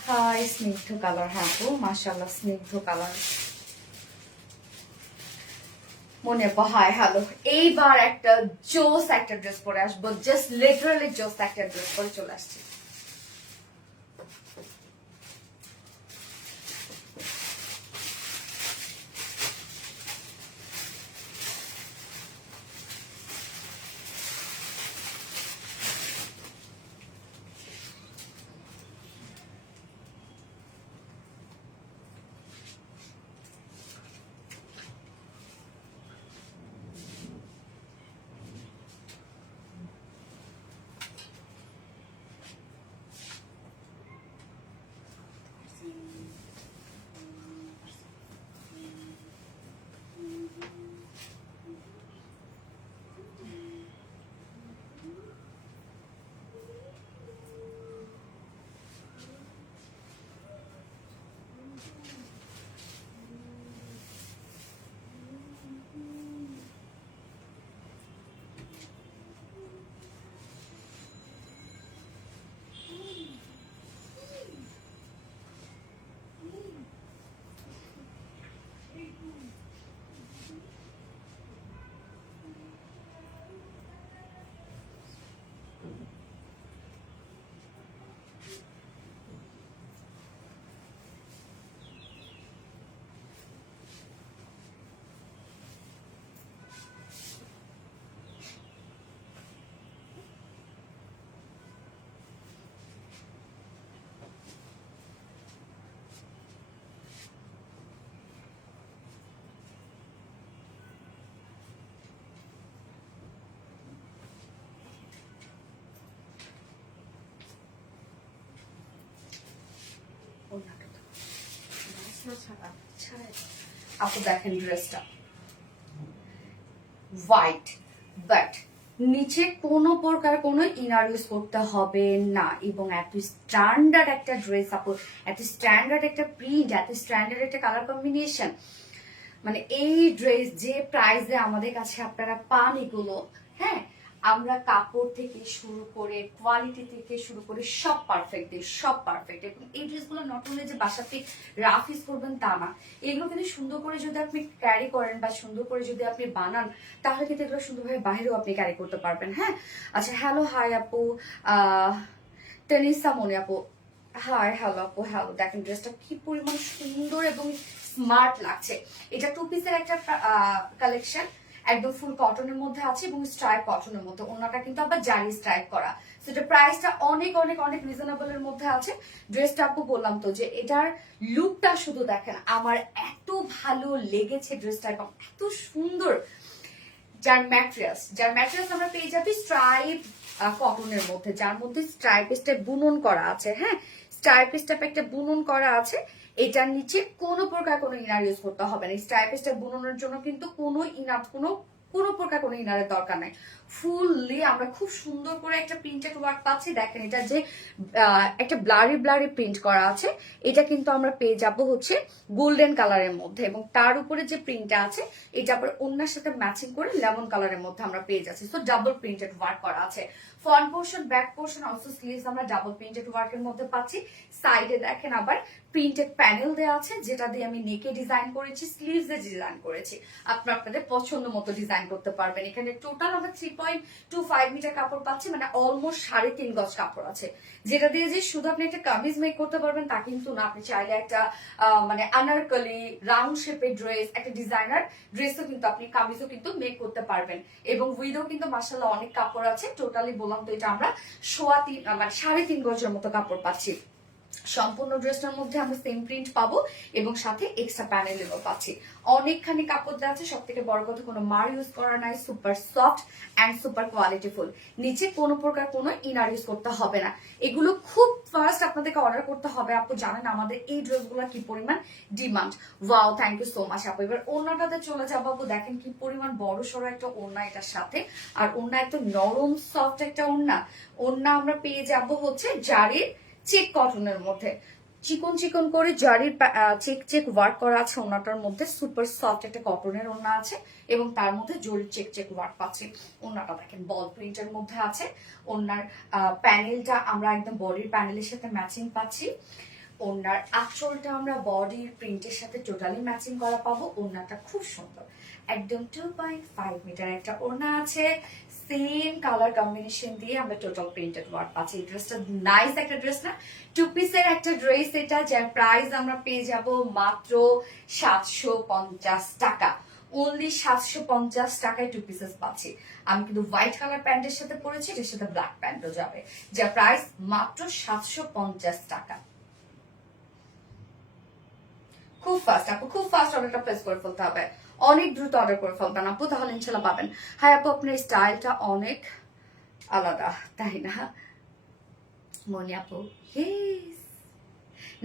হাই, স্নিগ্ধ কালার। হ্যাঁ আপু, মাশাআল্লাহ, স্নিগ্ধ কালার। মনে হাই, হ্যালো। এইবার একটা জোস একটা ড্রেস পরে আসবো, জাস্ট লিটারালি জোস একটা ড্রেস পরে চলে আসছি। আপু দেখেন ড্রেসটা হোয়াইট, বাট নিচে কোনো প্রকার কোনো ইনার ইউজ করতে হবে না, এবং এত স্ট্যান্ডার্ড একটা ড্রেস আপু, এত স্ট্যান্ডার্ড একটা প্রিন্ট, এত স্ট্যান্ডার্ড একটা কালার কম্বিনেশন। মানে এই ড্রেস যে প্রাইসে আমাদের কাছে আপনারা পান এগুলো, হ্যাঁ, আমরা কাপড় থেকে শুরু করে কোয়ালিটি থেকে শুরু করে সব পারফেক্ট দিই, সব পারফেক্ট। এবং এই ড্রেসগুলো নট অনলি যে বাসাতে রাফ ইউজ করবেন তা না, এগুলো কিন্তু সুন্দর করে যদি আপনি ক্যারি করেন বা সুন্দর করে যদি আপনি বানান, তাহলে কিন্তু এগুলো সুন্দরভাবে বাইরেও আপনি ক্যারি করতে পারবেন। হ্যাঁ, আচ্ছা, হ্যালো, হাই আপু, টেনিসা মনে আপু, হাই, হ্যালো আপু, হ্যালো। দেখেন ড্রেসটা কি পরিমাণ সুন্দর এবং স্মার্ট লাগছে। এটা টু পিসের একটা কালেকশন, একদম ফুল কটনের মধ্যে আছে এবং স্ট্রাইপ কটনের মধ্যে, ওনাটা কিন্তু আবার জারি স্ট্রাইপ করা। সেটা প্রাইসটা অনেক অনেক অনেক রিজনেবল এর মধ্যে আছে। ড্রেসটা আপু বললাম তো যে এটার লুকটা শুধু দেখেন, আমার এত ভালো লেগেছে ড্রেসটা এবং এত সুন্দর। যার ম্যাটেরিয়ালস আমরা পেয়ে যাবি স্ট্রাইপ কটনের মধ্যে, যার মধ্যে স্ট্রাইপ স্টেপ বুনন করা আছে। হ্যাঁ, স্ট্রাইপ স্টেপ একটা বুনন করা আছে, এটার নিচে কোনো প্রকার কোনো ইনার ইউজ করতে হবে না। স্ট্রাইপ স্ট্রাইপ বুনানোর জন্য কিন্তু কোনো ইনার কোনো প্রকার কোনো ইনারের দরকার নাই। ফুললি আমরা খুব সুন্দর করে একটা প্রিন্টেড ওয়ার্ক পাচ্ছি। দেখেন এটা যে একটা ব্লারি ব্লারি প্রিন্ট করা আছে, এটা কিন্তু আমরা পেয়ে যাব হচ্ছে গোল্ডেন কালারের মধ্যে, এবং তার উপরে যে প্রিন্টটা আছে এটা আবার ওন্নার সাথে ম্যাচিং করে লেমন কালারের মধ্যে আমরা পেয়ে যাচ্ছি। সো ডাবল প্রিন্টেড ওয়ার্ক করা আছে। Front portion, back portion, also sleeves আমরা ডাবল প্রিন্টেড ওয়ার্কের মধ্যে পাচ্ছি। সাইডে দেখেন আবার প্রিন্টেড প্যানেল দেওয়া আছে, যেটা দিয়ে আমি নেকে ডিজাইন করেছি, স্লিভস এ ডিজাইন করেছি। আপনাদের পছন্দ মতো ডিজাইন করতে পারবেন। এখানে টোটাল আমরা 3.25 মিটার কাপড় পাচ্ছি, মানে অলমোস্ট 3.5 গজ কাপড় আছে, যেটা দিয়ে যে শুধু আপনি একটা কামিজ মেক করতে পারবেন তা কিন্তু না। আপনি চাইলে একটা মানে আনারকলি রাউন্ড শেপের ড্রেস, একটা ডিজাইনার ড্রেসও কিন্তু আপনি কামিজও কিন্তু মেক করতে পারবেন। এবং উইডও কিন্তু মাশাআল্লাহ অনেক কাপড় আছে। টোটালি বললাম তো এটা আমরা 3.5 গজের মতো কাপড় পাচ্ছি। সম্পূর্ণ ড্রেসটার মধ্যে আমরা সেম প্রিন্ট পাবো এবং সাথে এক্সট্রা প্যানেলও পাচ্ছি। অনেকখানি কাপড় দেওয়া আছে। সব থেকে বড় কথা কোনো মার ইউজ করা নাই, সুপার সফট অ্যান্ড সুপার কোয়ালিটিফুল। নিচে কোনো প্রকার কোনো ইনার ইউজ করতে হবে না। এগুলো খুব ফার্স্ট আপনাদেরকে অর্ডার করতে হবে। আপু জানেন আমাদের এই ড্রেসগুলোর কি পরিমাণ demand. Wow, thank you so much আপু। এবার ওড়নাটাতে চলে যাবো। আপু দেখেন কি পরিমাণ বড় সড়ো একটা ওড়না এটার সাথে, আর ওড়না একটু নরম সফট একটা ওড়না। ওড়না আমরা পেয়ে যাব হচ্ছে জারির চেক কটনের মধ্যে, চিকন চিকন করে জারির চেক চেক ওয়ার্ক করা আছে ওনাটার মধ্যে। সুপার সফট একটা কটনের ওড়না আছে এবং তার মধ্যে জরির চেক চেক ওয়ার্ক পাচ্ছি। ওড়নাটা দেখেন বল প্রিন্টের মধ্যে আছে। ওড়নার প্যানেলটা আমরা একদম বডির প্যানেলের সাথে ম্যাচিং পাচ্ছি। ওড়নার আঁচলটা আমরা বডির প্রিন্টের সাথে টোটালি ম্যাচিং করা পাবো। ওড়নাটা খুব সুন্দর, একদম 2.5 মিটার একটা ওড়না আছে। সেম কালার কম্বিনেশন দিয়ে আমরা টোটাল প্রিন্টেড ওয়ার্ক পাচ্ছি। এই ড্রেসটা নাইস একটা ড্রেস না, 2 পিসের একটা ড্রেস এটা, যার প্রাইস আমরা পেয়ে যাব মাত্র 750 টাকা। অনলি 750 টাকায় 2 পিসেস পাচ্ছি। আমি কিন্তু হোয়াইট কালার প্যান্টের সাথে পরেছি, এর সাথে ব্ল্যাক প্যান্টও যাবে, যার প্রাইস মাত্র 750 টাকা। খুব ফাস্ট আপু, খুব ফাস্ট অর্ডারটা প্লেস করে ফেলতে হবে, অনেক দ্রুত অর্ডার করে ফেলবেন আপু, তাহলে ইনশাল্লাহ পাবেন। হ্যাঁ আপু, আপনার স্টাইলটা অনেক আলাদা, তাই না মনি আপু? Yes,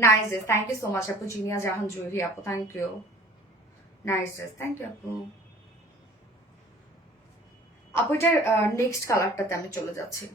nice dress, thank you so much আপু। জিনিয়া জাহান জুহি আপু, thank you, nice dress, thank you আপু। আপু এটার নেক্সট কালারটাতে আমি চলে যাচ্ছি।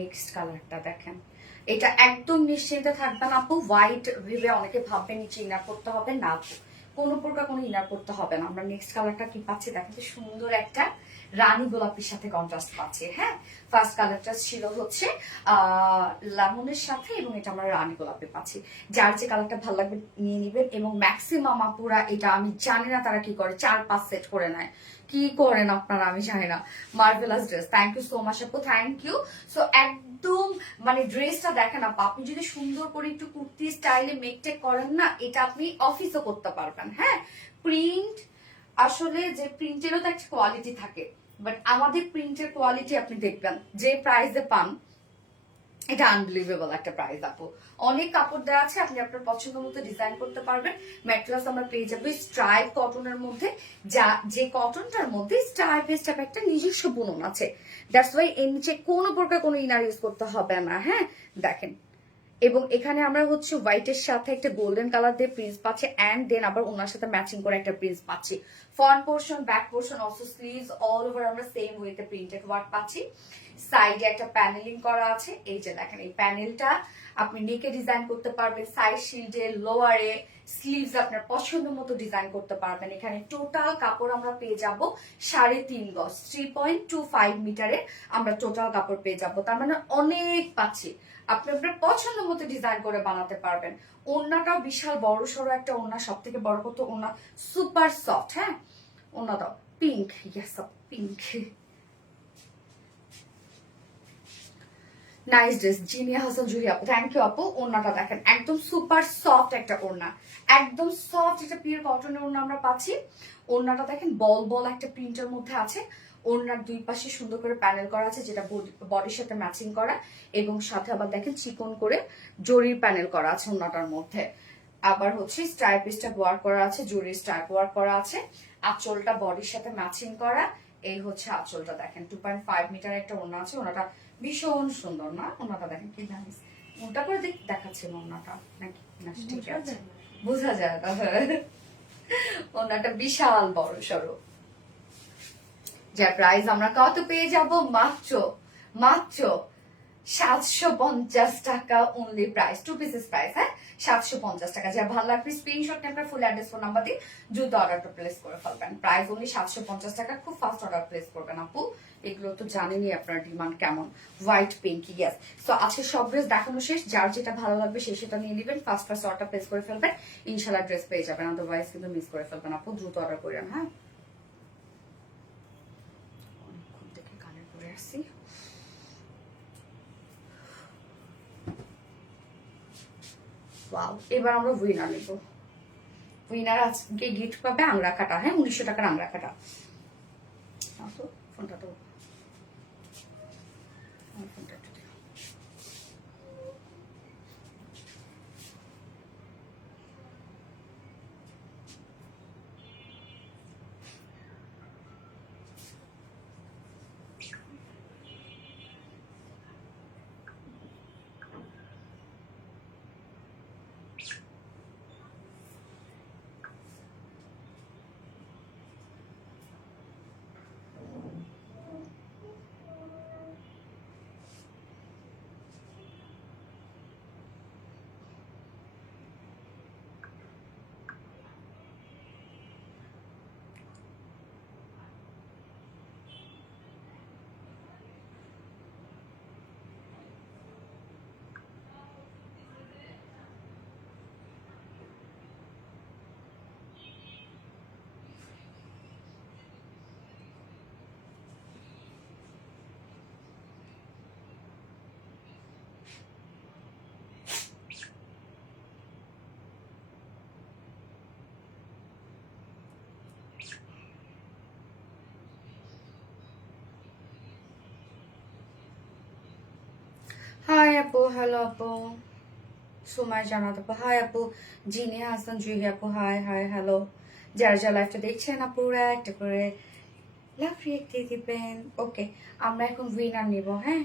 নেক্সট কালারটা দেখেন, এটা একদম নিশ্চিন্তে থাকবেন আপু। হোয়াইট ভেবে অনেকে ভাববে নিচে ইনার করতে হবে, না আপু কোনো প্রকার কোনো ইনার করতে হবে না। আমরা নেক্সট কালারটা কি পাচ্ছি দেখেন, সুন্দর একটা রানী গোলাপির সাথে কন্ট্রাস্ট পাচ্ছি। হ্যাঁ, ফার্স্ট কালারটা ছিল হচ্ছে লেমনের সাথে, এবং এটা আমরা রানী গোলাপি পাচ্ছি। যার যে কালারটা ভালো লাগবে নিয়ে নিবেন। এবং ম্যাক্সিমাম আপুরা, এটা আমি জানি না তারা কি করে, 4-5 সেট করে নেয়, কি করেন আপনারা আমি জানি না। Marvellous dress, thank you so much আপু, থ্যাংক ইউ। সো একদম মানে ড্রেসটা দেখেন আপু, আপনি যদি সুন্দর করে একটু কুর্তি স্টাইলে মেকটেক করেন না, এটা আপনি অফিসও করতে পারবেন। হ্যাঁ, প্রিন্ট আসলে যে প্রিন্টেরও তো একটা কোয়ালিটি থাকে, বাট আমাদের প্রিন্টের কোয়ালিটি আপনি দেখবেন যে প্রাইসে পান, এটা আনবিলিভেবল একটা প্রাইস আপু। অনেক কাপড় দেওয়া আছে, আপনি আপনার পছন্দ মতো ডিজাইন করতে পারবেন। ম্যাটেরিয়ালস আমরা পেয়ে যাবো স্ট্রাইপ কটনের মধ্যে, যা যে কটনটার মধ্যে স্ট্রাইপ একটা নিজস্ব বুনন আছে। দ্যাটস ওয়াই এর নিচে কোনো প্রকার কোনো ইনার ইউজ করতে হবে না। হ্যাঁ দেখেন, এবং এখানে আমরা হচ্ছে হোয়াইটের সাথে একটা গোল্ডেন কালার দিয়ে প্রিন্স পাচ্ছি, অ্যান্ড দেন আবার ওনার সাথে ম্যাচিং করে একটা প্রিন্স পাচ্ছি। Front portion, back portion, also sleeves all over আমরা সেম ওয়েতে প্রিন্টেড ওয়ার্ক পাচ্ছি। সাইডে একটা প্যানেলিং করা আছে, এই যে দেখেন এই প্যানেলটা আপনি নেকে ডিজাইন করতে পারবেন, সাইড শিল্ডে, লোয়ারে, স্লিভস আপনার পছন্দ মতো ডিজাইন করতে পারবেন। এখানে টোটাল কাপড় আমরা পেয়ে যাব 3.5 গজ, 3.25 মিটারের আমরা টোটাল কাপড় পেয়ে যাব। তার মানে অনেক পাচ্ছি, আপনি আপনার পছন্দ মতো ডিজাইন করে বানাতে পারবেন। ওড়নাটাও বিশাল বড় সড়ো একটা ওড়না, সব থেকে বড় কথা ওড়না সুপার সফট। হ্যাঁ, ওড়নাটাও pink, yes pink, nice dress Zinia Hasan Juhi আপু, থ্যাংক ইউ আপু। ওড়নাটা দেখেন একদম সুপার সফট একটা ওড়না, একদম সফট একটা পিওর কটনের ওড়না আমরা পাচ্ছি। ওড়নাটা দেখেন বল বল একটা প্রিন্টের মধ্যে আছে। ওড়নার দুই পাশে সুন্দর করে প্যানেল করা আছে, যেটা বডির সাথে ম্যাচিং করা, এবং সাথে আবার দেখেন চিকন করে জরির প্যানেল করা আছে ওড়নাটার মধ্যে। আবার হচ্ছে স্ট্রাইপ স্ট্রাইপ ওয়ার্ক করা আছে, জরির স্ট্রাইপ ওয়ার্ক করা আছে। আঁচলটা বডির সাথে ম্যাচিং করা, এই হচ্ছে আঁচলটা দেখেন 2.5 মিটার একটা ওড়না আছে। ওড়নাটা ভীষণ সুন্দর না? ওড়নাটা দেখেন কি নাইস। ওটা করে দেখাচ্ছিল ওড়নাটা নাকি? না ঠিক আছে, বোঝা যায় না। ওড়নাটা বিশাল বড় সড়ো, যার প্রাইস আমরা কত পেয়ে যাব? মাত্র মাত্র 750 টাকা অনলি প্রাইস, 2 পিসেস প্রাইস। হ্যাঁ, 750 টাকা। যার ভালো লাগবে স্ক্রিনশট নিয়ে আপনার ফুল অ্যাড্রেস ফোন নাম্বার দিয়ে দ্রুত অর্ডারটা প্লেস করে ফেলবেন। প্রাইস অনলি 750 টাকা, খুব ফাস্ট অর্ডার প্লেস করবেন আপু। এগুলো তো জানেনই আপনার ডিমান্ড কেমন। White pink, yes. সো আজকে সব ড্রেস দেখানো শেষ, যার যেটা ভালো লাগবে সে সেটা নিয়ে নেবেন, ফার্স্ট ফার্স্ট অর্ডার প্লেস করে ফেলবেন, ইনশাল্লাহ ড্রেস পেয়ে যাবেন। আদারওয়াইজ কিন্তু মিস করে ফেলবেন আপু, দ্রুত অর্ডার করেন। হ্যাঁ, অনেকক্ষণ থেকে কানের করে আসছি। এবার আমরা উইনার নেব। উইনার আজকে গিফট পাবে আংরাখাটা। হ্যাঁ, 1900 টাকার আংরাখাটা। ফোনটা তো ফোনটা হাই আপু, হ্যালো আপু, সুমাই জানাত আপু, হাই আপু, জিনিয়া হাসান জুহি আপু, হাই হাই হ্যালো। যারা যারা লাইভটা দেখছেন আপুরা একটা করে লাভ রিয়েক্ট দিয়ে দিবেন। ওকে, আমরা এখন উইনার নিব। হ্যাঁ,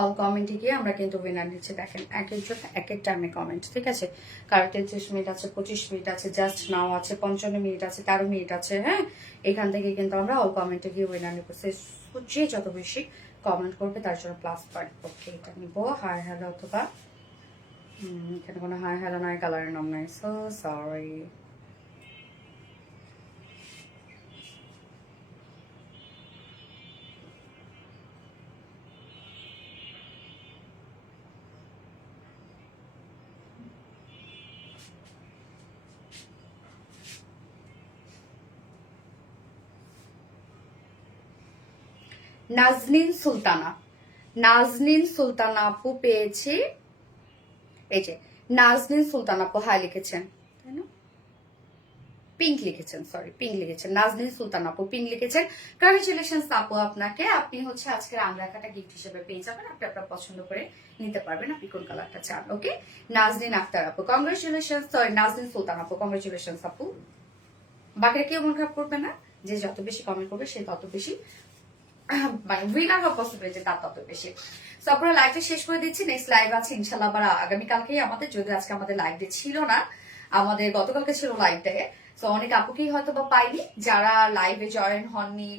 অল কমেন্টে গিয়ে আমরা কিন্তু উইনার নিচ্ছে। দেখেন এক একজন এক এক টাইমে কমেন্ট, ঠিক আছে? কারো 33 মিনিট আছে, 25 মিনিট আছে, জাস্ট নাও আছে, 55 মিনিট আছে, 13 মিনিট আছে। হ্যাঁ, এখান থেকে কিন্তু আমরা অল কমেন্টে গিয়ে উইনার নিব। যে যত বেশি কমেন্ট করবে তার জন্য প্লাস পয়েন্ট। ওকে, এটা নিব। হাই হ্যালো অথবা এখানে কোনো হাই হ্যালো নাই, কালারের নাম নাই, সো সরি। নাজনীন সুলতানা, নাজনীন সুলতানা আপু পেয়েছি। এই যে নাজনীন সুলতানা আপু হাই লিখেছেন, তাই না? পিঙ্ক লিখেছেন, সরি পিঙ্ক লিখেছেন। নাজনীন সুলতানা আপু পিঙ্ক লিখেছেন। কংগ্রেচুলেশন আপু আপনাকে। আপনি হচ্ছে আজকের আংরাখাটা গিফট হিসেবে পেয়ে যাবেন। আপনি আপনার পছন্দ করে নিতে পারবেন, আপনি কোন কালারটা চান। ওকে, নাজনীন আক্তার আপু কংগ্রেচুলেশন, সরি নাজনীন সুলতানা আপু কংগ্রেচুলেশন আপু। বাকিরা কেউ মন খারাপ করবে না, যে যত বেশি কমেন্ট করবে সে তত বেশি মানে উইনার হওয়ার পসিবিলিটি তার তত বেশি। তো আপনারা লাইভটা শেষ করে দিচ্ছি, নেক্সট লাইভ আছে ইনশাল্লাহ আবার আগামীকালকেই আমাদের, যদি আজকে আমাদের লাইভে ছিল না, আমাদের গতকালকে ছিল লাইভটাকে। তো অনেক আপুকেই হয়তো বা পাইনি, যারা লাইভে জয়েন হননি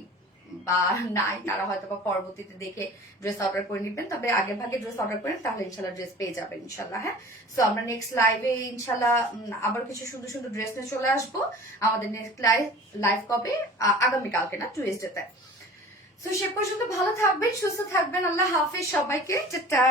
বা নাই তারা হয়তো বা পরবর্তীতে দেখে ড্রেস অর্ডার করে নিবেন, তবে আগে ভাগে ড্রেস অর্ডার করেন তাহলে ইনশাল্লাহ ড্রেস পেয়ে যাবেন ইনশাল্লাহ। হ্যাঁ, সো আমরা নেক্সট লাইভে ইনশাল্লাহ আবার কিছু সুন্দর সুন্দর ড্রেস নিয়ে চলে আসবো। আমাদের নেক্সট লাইভ কবে? আগামীকালকে না, টুইসডেতে। সো সে পর্যন্ত ভালো থাকবেন, সুস্থ থাকবেন, আল্লাহ হাফেজ সবাইকে, টাটা।